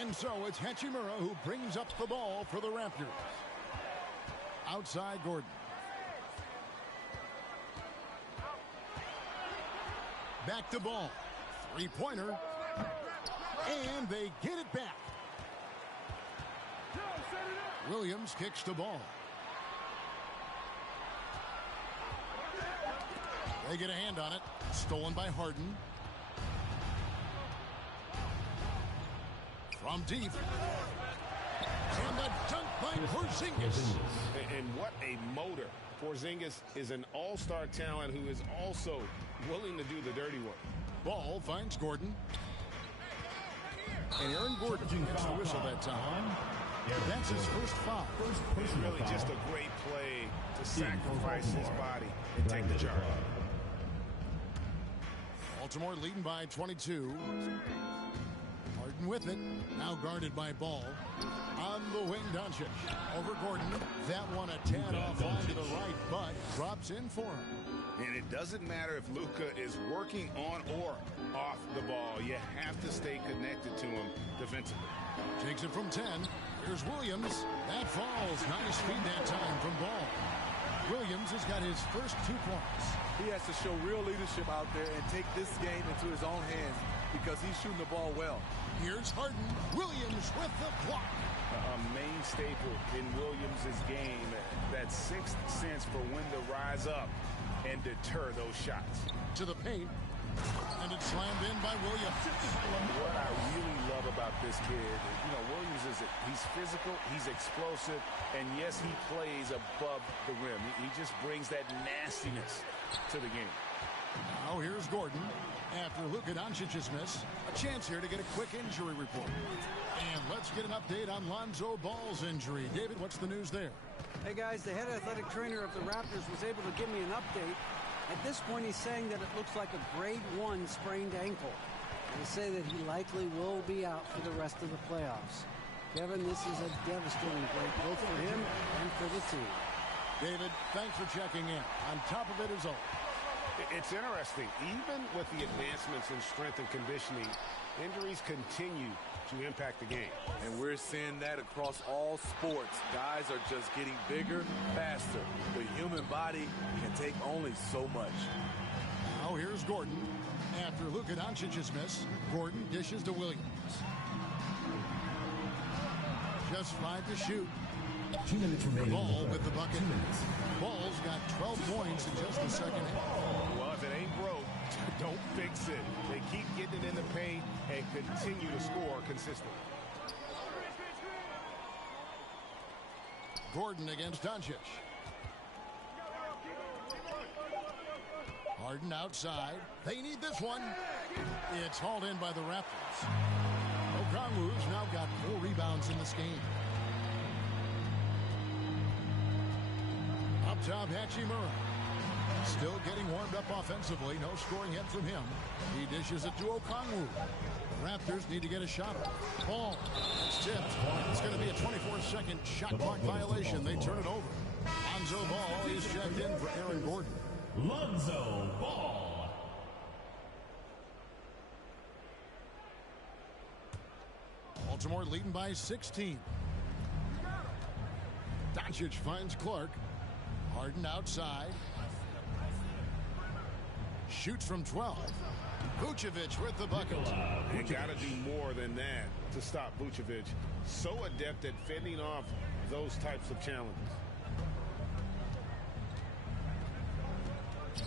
And so it's Hachimura who brings up the ball for the Raptors. Outside Gordon. Back to ball. Three-pointer. And they get it back. Williams kicks the ball. They get a hand on it. Stolen by Harden. From deep. And a dunk by Porzingis. And what a motor. Porzingis is an all-star talent who is also willing to do the dirty work. Ball finds Gordon. And Aaron Gordon gets the whistle that time. That's his first foul. It's really just a great play to sacrifice his body and take the charge. Baltimore leading by 22. Harden with it. Now guarded by Ball. On the wing, Doncic. Over Gordon. That one a tad off line to the right, but drops in for him. And it doesn't matter if Luka is working on or off the ball. You have to stay connected to him defensively. Takes it from 10. Here's Williams. That falls. Nice feed that time from Ball. Williams has got his first 2 points. He has to show real leadership out there and take this game into his own hands because he's shooting the ball well. Here's Harden. Williams with the block. A main staple in Williams' game, that sixth sense for when to rise up and deter those shots. To the paint. And it's slammed in by Williams. What I really love about this kid, Williams he's physical, he's explosive, and yes, he plays above the rim. He just brings that nastiness to the game. Now here's Gordon. After Luka Doncic's miss, a chance here to get a quick injury report. And let's get an update on Lonzo Ball's injury. David, what's the news there? Hey guys, the head athletic trainer of the Raptors was able to give me an update. At this point, he's saying that it looks like a grade 1 sprained ankle. They say that he likely will be out for the rest of the playoffs. Kevin, this is a devastating break, both for him and for the team. David, thanks for checking in. On top of it is all. It's interesting. Even with the advancements in strength and conditioning, injuries continue to impact the game. And we're seeing that across all sports. Guys are just getting bigger, faster. The human body can take only so much. Now here's Gordon. After Luka Doncic's miss, Gordon dishes to Williams. Just 5 to shoot. 2 minutes remaining. Ball with the bucket. Ball's got 12 points in just the second half. Well, if it ain't broke, don't fix it. They keep getting it in the paint and continue to score consistently. Gordon against Doncic. Harden outside. They need this one. It's hauled in by the Raptors. Okongwu's now got 4 rebounds in this game. Up top, Hachimura. Still getting warmed up offensively. No scoring yet from him. He dishes it to Okongwu. The Raptors need to get a shot off. Ball. It's tipped. It's going to be a 24-second shot clock violation. They turn it over. Lonzo Ball is checked in for Aaron Gordon. Lonzo Ball. Baltimore leading by 16. Doncic finds Clark. Harden outside. Shoots from 12. Vucevic with the bucket. You got to do more than that to stop Vucevic. So adept at fending off those types of challenges.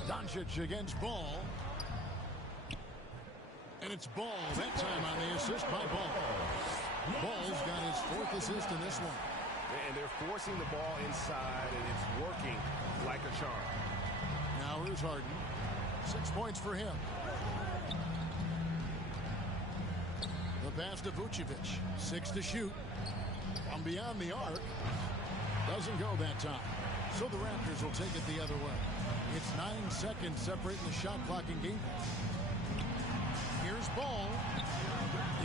Doncic against Ball. And it's Ball that time on the assist by Ball. Ball's got his 4th assist in this one. And they're forcing the ball inside, and it's working like a charm. Now here's Harden. 6 points for him. The pass to Vucevic. 6 to shoot. From beyond the arc. Doesn't go that time. So the Raptors will take it the other way. It's 9 seconds separating the shot clock and game. Here's Ball.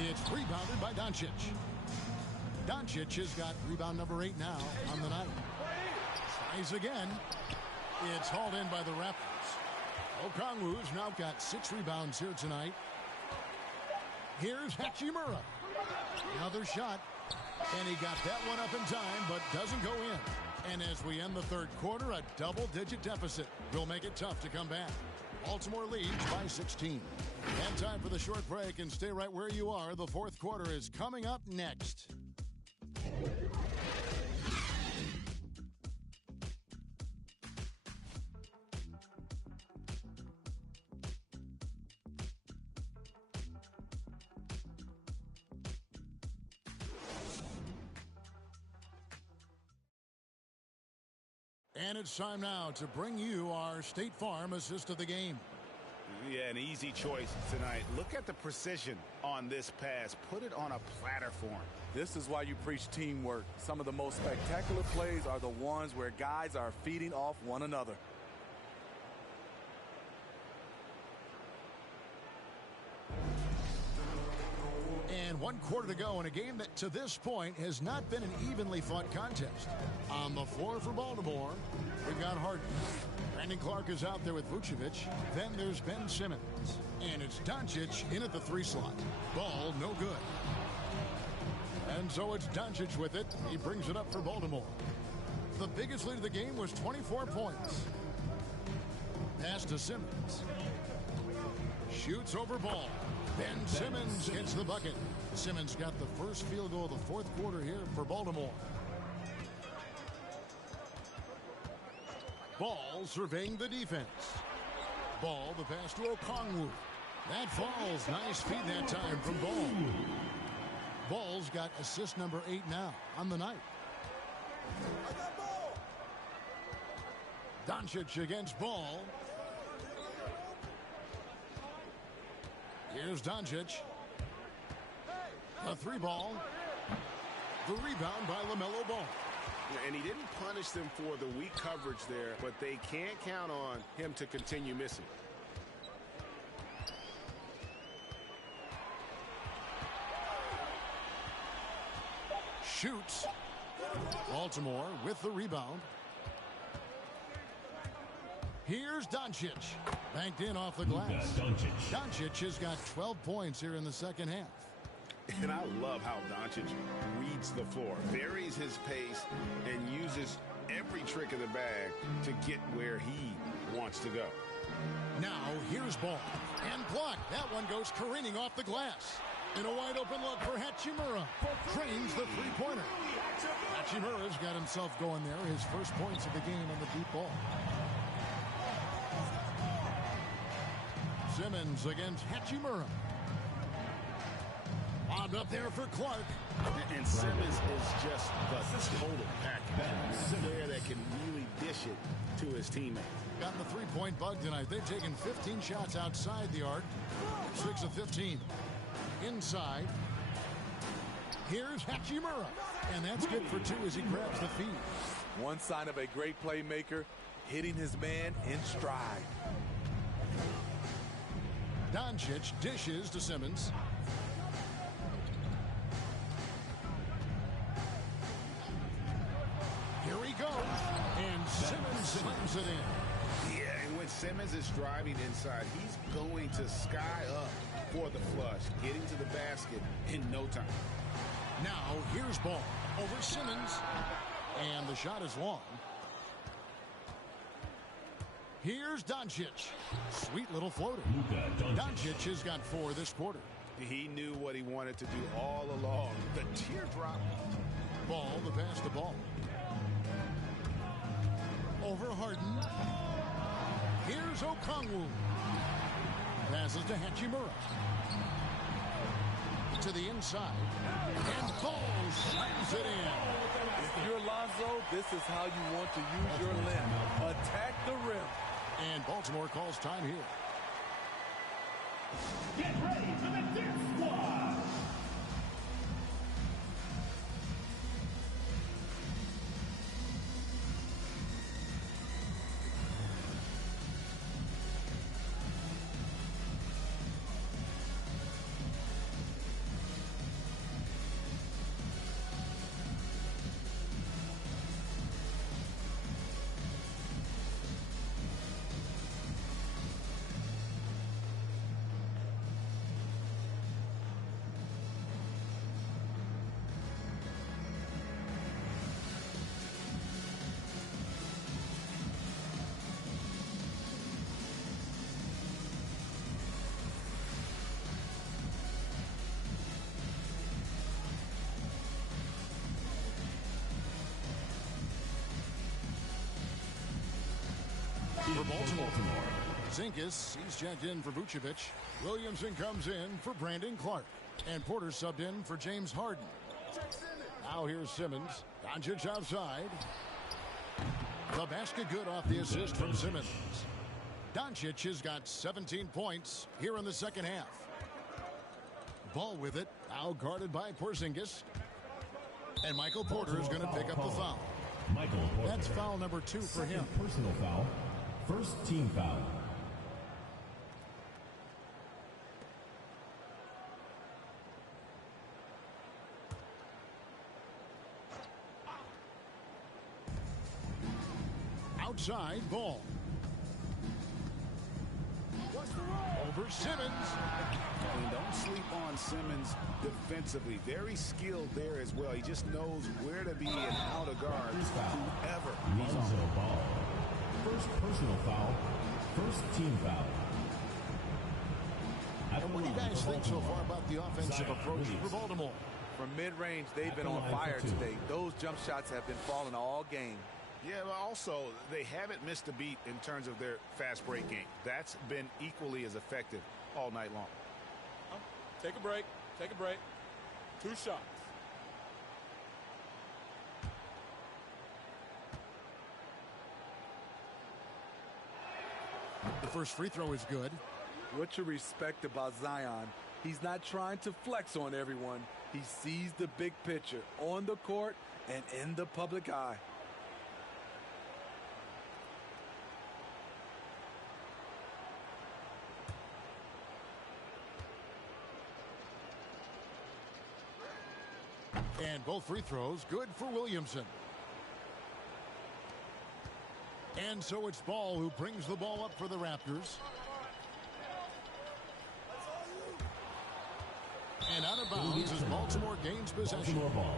It's rebounded by Doncic. Doncic has got rebound number 8 now on the night. Tries again. It's hauled in by the Raptors. Okongwu's now got 6 rebounds here tonight. Here's Hachimura. Another shot. And he got that one up in time, but doesn't go in. And as we end the third quarter, a double-digit deficit will make it tough to come back. Baltimore leads by 16. And time for the short break, and stay right where you are. The fourth quarter is coming up next. And it's time now to bring you our State Farm assist of the game. Yeah, an easy choice tonight. Look at the precision on this pass. Put it on a platter for him. This is why you preach teamwork. Some of the most spectacular plays are the ones where guys are feeding off one another. And 1 quarter to go in a game that to this point has not been an evenly fought contest. On the floor for Baltimore, we've got Harden. Brandon Clark is out there with Vucevic. Then there's Ben Simmons. And it's Doncic in at the 3 slot. Ball no good. And so it's Doncic with it. He brings it up for Baltimore. The biggest lead of the game was 24 points. Pass to Simmons. Shoots over Ball. Ben Simmons hits the bucket. Simmons got the first field goal of the fourth quarter here for Baltimore. Ball surveying the defense. Ball, the pass to Okongwu. That falls. Nice feed that time from Ball. Ball's got assist number 8 now on the night. Doncic against Ball. Here's Doncic. A 3 ball. The rebound by LaMelo Ball. And he didn't punish them for the weak coverage there, but they can't count on him to continue missing. Shoots. Baltimore with the rebound. Here's Doncic. Banked in off the glass. Doncic has got 12 points here in the second half. And I love how Doncic reads the floor, varies his pace, and uses every trick of the bag to get where he wants to go. Now, here's Ball. And blocked. That one goes careening off the glass. And a wide open look for Hachimura. Trains the three-pointer. Hachimura's got himself going there. His first points of the game on the deep ball. Simmons against Hachimura. Lobbed up there for Clark. And Simmons is just the total package. A player that can really dish it to his teammates. Got the three-point bug tonight. They've taken 15 shots outside the arc. 6 of 15. Inside. Here's Hachimura. And that's good for 2 as he grabs the feed. One sign of a great playmaker, hitting his man in stride. Doncic dishes to Simmons. Here he goes. And Simmons slams it in. Yeah, and when Simmons is driving inside, he's going to sky up for the flush, getting to the basket in no time. Now, here's Ball over Simmons. And the shot is long. Here's Doncic. Sweet little floater. Doncic has got 4 this quarter. He knew what he wanted to do all along. The teardrop. Ball, the pass to Ball. Over Harden. Here's Okongwu. Passes to Hachimura. To the inside. And Ball slams it in. If you're Lonzo, this is how you want to use your limb. Attack the rim. And Baltimore calls time here. Get ready for the dance squad. for Baltimore. Zinkis, he's checked in for Vucevic. Williamson comes in for Brandon Clark. And Porter subbed in for James Harden. Now here's Simmons. Doncic outside. The basket good off the assist from Simmons. Doncic has got 17 points here in the second half. Ball with it. Now guarded by Porzingis. And Michael Porter is going to pick up the foul. Michael Porter. That's foul number 2 for him. Personal foul. First team foul. Outside ball. Over Simmons. And don't sleep on Simmons defensively. Very skilled there as well. He just knows where to be and how to guard whoever he's on. Ball. First personal foul. First team foul. And what do you guys think so far about the offensive approach for Baltimore? From mid-range, they've been on fire today. Those jump shots have been falling all game. Yeah, but also they haven't missed a beat in terms of their fast break game. That's been equally as effective all night long. Take a break. Take a break. 2 shots. The first free throw is good. What you respect about Zion, he's not trying to flex on everyone. He sees the big picture on the court and in the public eye. And both free throws good for Williamson. And so it's Ball who brings the ball up for the Raptors. And out of bounds as Baltimore gains possession. Ball.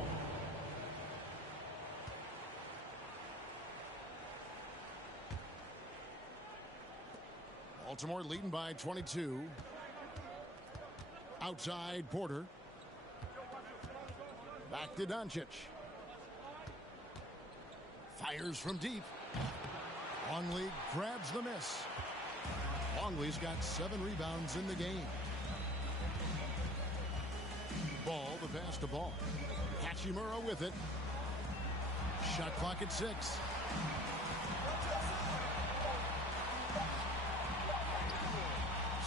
Baltimore leading by 22. Outside Porter. Back to Doncic. Fires from deep. Longley grabs the miss. Longley's got 7 rebounds in the game. Ball, the pass to Ball. Hachimura with it. Shot clock at 6.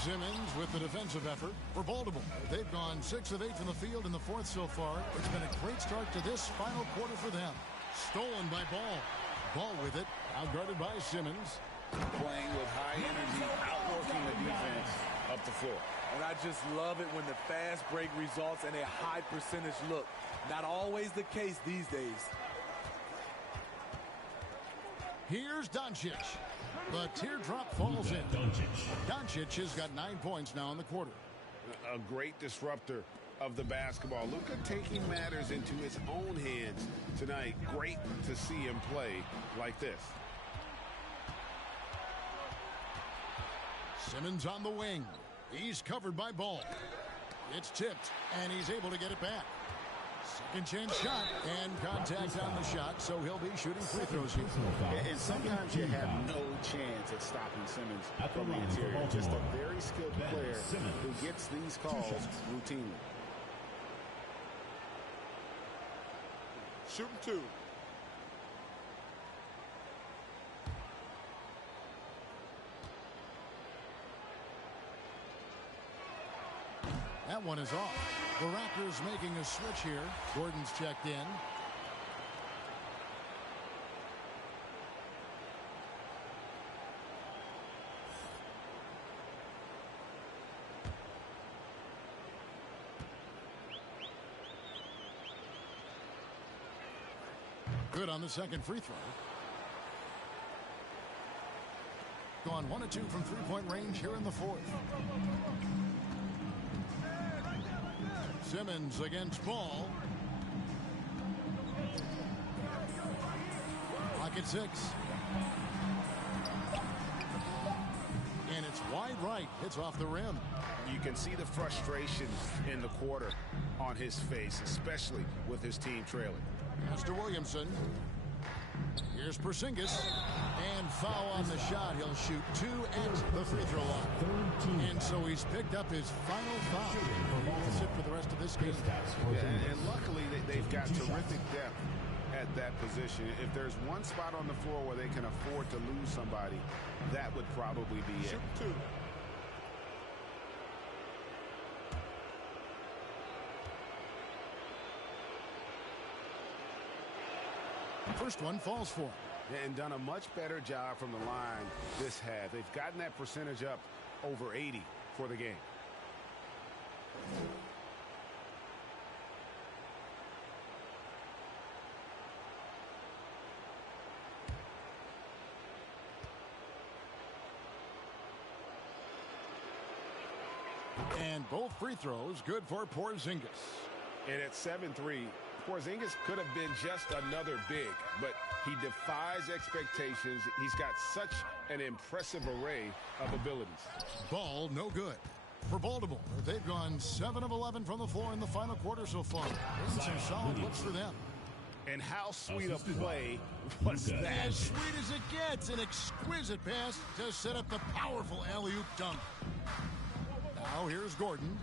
Simmons with the defensive effort for Baltimore. They've gone 6 of 8 from the field in the fourth so far. It's been a great start to this final quarter for them. Stolen by Ball. Ball with it. Outguarded by Simmons. Playing with high energy, outworking the defense up the floor. And I just love it when the fast break results in a high percentage look. Not always the case these days. Here's Doncic. The teardrop falls in. Doncic has got 9 points now in the quarter. A great disruptor of the basketball. Luka taking matters into his own hands tonight. Great to see him play like this. Simmons on the wing. He's covered by Ball. It's tipped, and he's able to get it back. Second chance shot, and contact on the shot, so he'll be shooting free throws here. And sometimes you have no chance at stopping Simmons from the interior. Just a very skilled player who gets these calls routinely. Shooting 2. That one is off. The Raptors making a switch here. Gordon's checked in. Good on the second free throw. Gone 1 of 2 from three-point range here in the fourth. Simmons against Ball. Clock at 6. And it's wide right. It's off the rim. You can see the frustration in the quarter on his face, especially with his team trailing. Pass to Williamson. Here's Porzingis. And foul on the shot. He'll shoot 2 at the free throw line. And so he's picked up his final foul. He'll sit for the rest of this game. Yeah, and luckily they've got terrific depth at that position. If there's one spot on the floor where they can afford to lose somebody, that would probably be it. Shoot 2. First one falls for him. And done a much better job from the line this half. They've gotten that percentage up over 80 for the game. And both free throws good for Porzingis. And at 7-3, Porzingis could have been just another big, but he defies expectations. He's got such an impressive array of abilities. Ball no good. For Baltimore, they've gone 7 of 11 from the floor in the final quarter so far. Some solid looks for them. And how sweet a play was that? As sweet as it gets. An exquisite pass to set up the powerful alley-oop dunk. Now here's Gordon.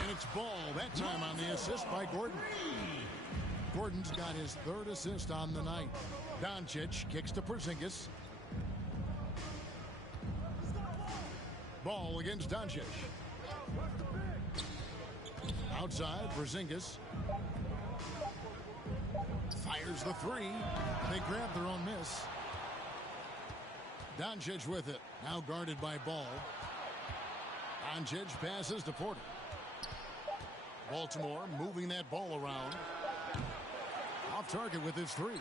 And it's Ball that time on the assist by Gordon. Gordon's got his 3rd assist on the night. Doncic kicks to Porzingis. Ball against Doncic. Outside, Porzingis. Fires the 3. They grab their own miss. Doncic with it. Now guarded by Ball. Doncic passes to Porter. Baltimore moving that ball around. Off target with his 3.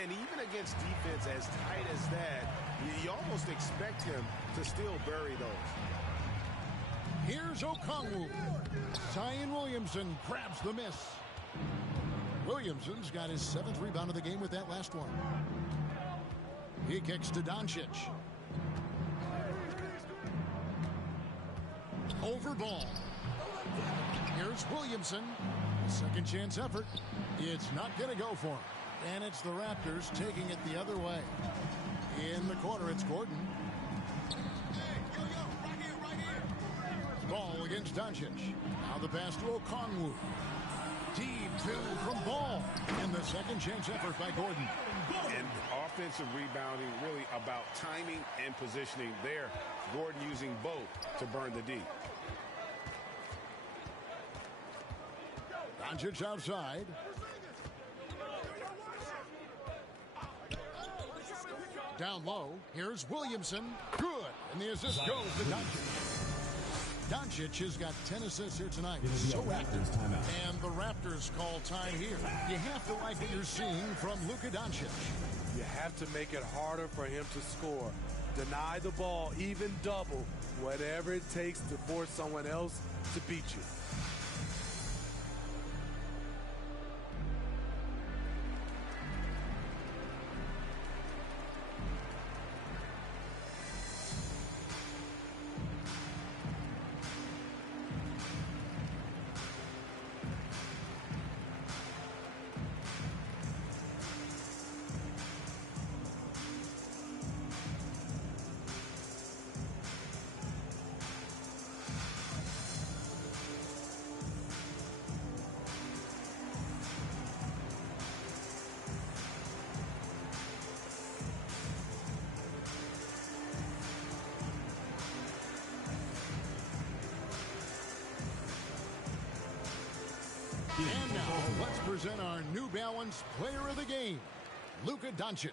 And even against defense as tight as that, you almost expect him to still bury those. Here's Okongwu. Zion Williamson grabs the miss. Williamson's got his 7th rebound of the game with that last one. He kicks to Doncic. Over Ball. Here's Williamson. Second chance effort. It's not going to go for him. And it's the Raptors taking it the other way. In the corner, it's Gordon. Ball against Doncic. Now the pass to Okongwu. Deep 2 from Ball. And the second chance effort by Gordon. And offensive rebounding really about timing and positioning there. Gordon using both to burn the D. Doncic outside. Down low. Here's Williamson. Good. And the assist goes to Doncic. Doncic has got 10 assists here tonight. So active. And the Raptors call time here. You have to like what you're seeing from Luka Doncic. You have to make it harder for him to score. Deny the ball, even double, whatever it takes to force someone else to beat you. And now, let's present our New Balance Player of the Game, Luka Doncic.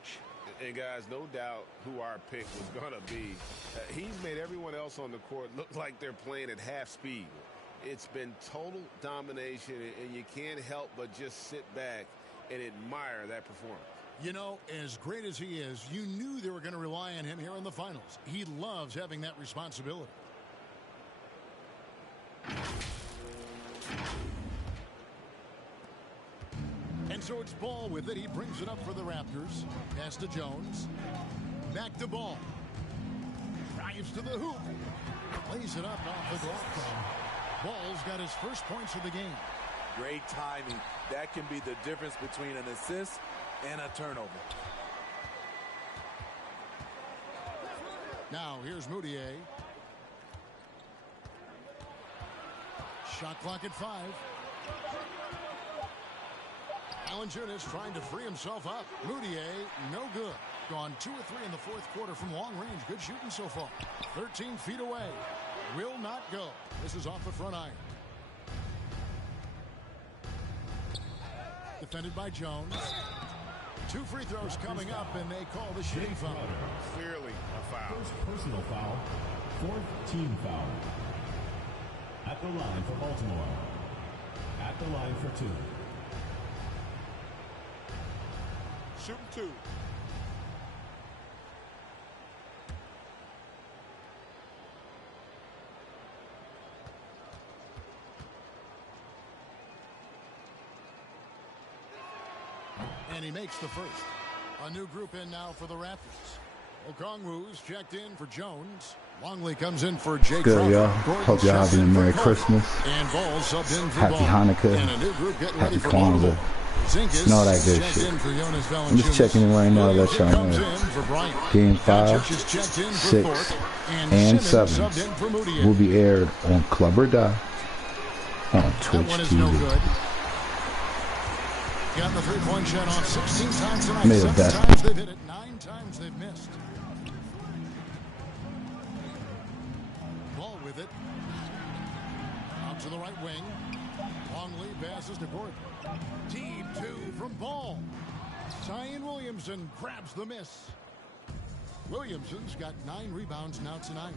And guys, no doubt who our pick was going to be. He's made everyone else on the court look like they're playing at half speed. It's been total domination, and you can't help but just sit back and admire that performance. You know, as great as he is, you knew they were going to rely on him here in the finals. He loves having that responsibility. And so it's Ball with it. He brings it up for the Raptors. Pass to Jones. Back to Ball. Drives to the hoop. Lays it up off the glass. Ball's got his first points of the game. Great timing. That can be the difference between an assist and a turnover. Now here's Moutier. Shot clock at 5. Valanciunas trying to free himself up. Moutier, no good. Gone 2 or 3 in the fourth quarter from long range. Good shooting so far. 13 feet away. Will not go. This is off the front iron. Defended by Jones. 2 free throws coming up, and they call the shooting foul. Clearly a foul. First personal foul. 4th team foul. At the line for Baltimore. At the line for 2. Shooting 2. And he makes the first. A new group in now for the Raptors. Okongwu's checked in for Jones. Longley comes in for Jake. Good, y'all. Hope y'all having a Merry Christmas. And Ball subbed in for Happy Hanukkah. And a new group getting ready Happy for Kwanzaa. And all that good shit. I'm just checking in right now to let y'all know. Game 5, 6, and 7 will be aired on Club or Die on Twitch TV. Got the three-point shot on 16 times tonight. May the 7 best. times they've hit it, 9 times they've missed. Ball with it. Out to the right wing. Longley passes to Gordon. Team 2 from Ball. Zion Williamson grabs the miss. Williamson's got 9 rebounds now tonight.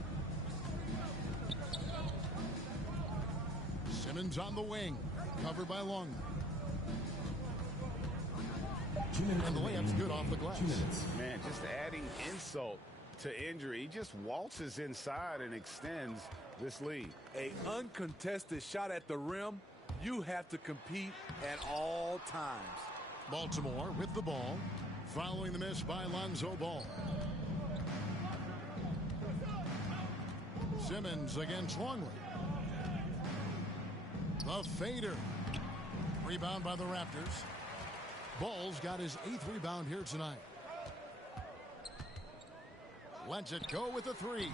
Simmons on the wing. Covered by Longley. And the layup's good off the glass. Man, just adding insult to injury. He just waltzes inside and extends this lead. An uncontested shot at the rim, you have to compete at all times. Baltimore with the ball. Following the miss by Lonzo Ball. Simmons against Longley. The fader. Rebound by the Raptors. Ball's got his 8th rebound here tonight. Lets it go with a 3.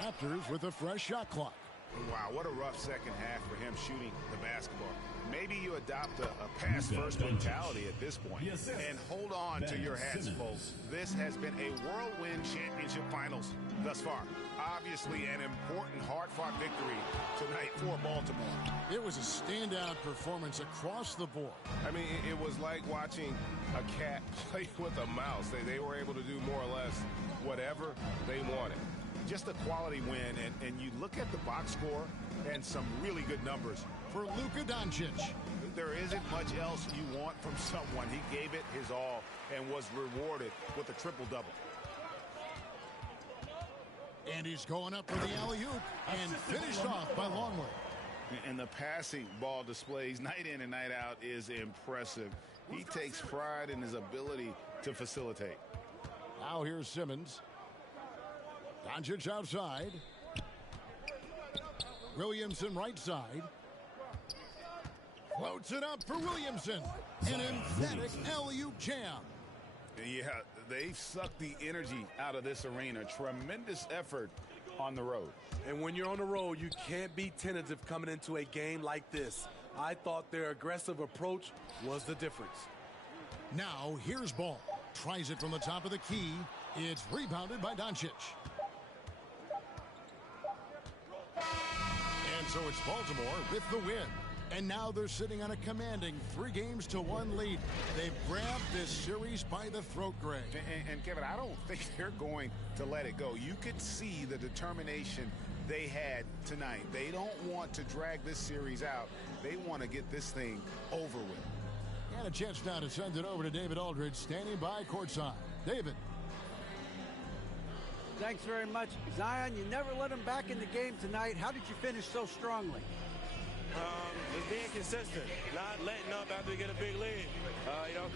Raptors with a fresh shot clock. Wow, what a rough second half for him shooting the basketball. Maybe you adopt a pass-first mentality at this point and hold on to your hats, folks. This has been a whirlwind championship finals thus far. Obviously an important hard-fought victory tonight for Baltimore. It was a standout performance across the board. I mean, it was like watching a cat play with a mouse. They were able to do more or less whatever they wanted. Just a quality win, and you look at the box score and some really good numbers. For Luka Doncic. There isn't much else you want from someone. He gave it his all and was rewarded with a triple-double. And he's going up for the alley-oop and finished off by Longley. And the passing ball displays night in and night out is impressive. He takes pride in his ability to facilitate. Now here's Simmons. Doncic outside. Williamson right side. Floats it up for Williamson. An emphatic alley-oop jam. Yeah, they've sucked the energy out of this arena. Tremendous effort on the road. And when you're on the road, you can't be tentative coming into a game like this. I thought their aggressive approach was the difference. Now here's Ball. Tries it from the top of the key. It's rebounded by Doncic. And so it's Baltimore with the win. And now they're sitting on a commanding 3-1 lead. They've grabbed this series by the throat, Greg. And Kevin, I don't think they're going to let it go. You could see the determination they had tonight. They don't want to drag this series out. They want to get this thing over with. And a chance now to send it over to David Aldridge, standing by courtside. David. Thanks very much. Zion, you never let him back in the game tonight. How did you finish so strongly? Just being consistent, not letting up after we get a big lead.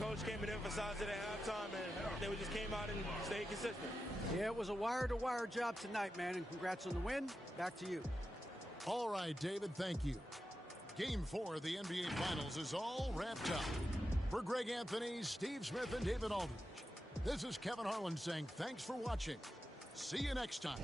Coach came and emphasized it at halftime, and then we just came out and stayed consistent. Yeah, it was a wire-to-wire job tonight, man, and congrats on the win. Back to you. All right, David, thank you. Game 4 of the NBA Finals is all wrapped up. For Greg Anthony, Steve Smith, and David Aldridge, this is Kevin Harlan saying thanks for watching. See you next time.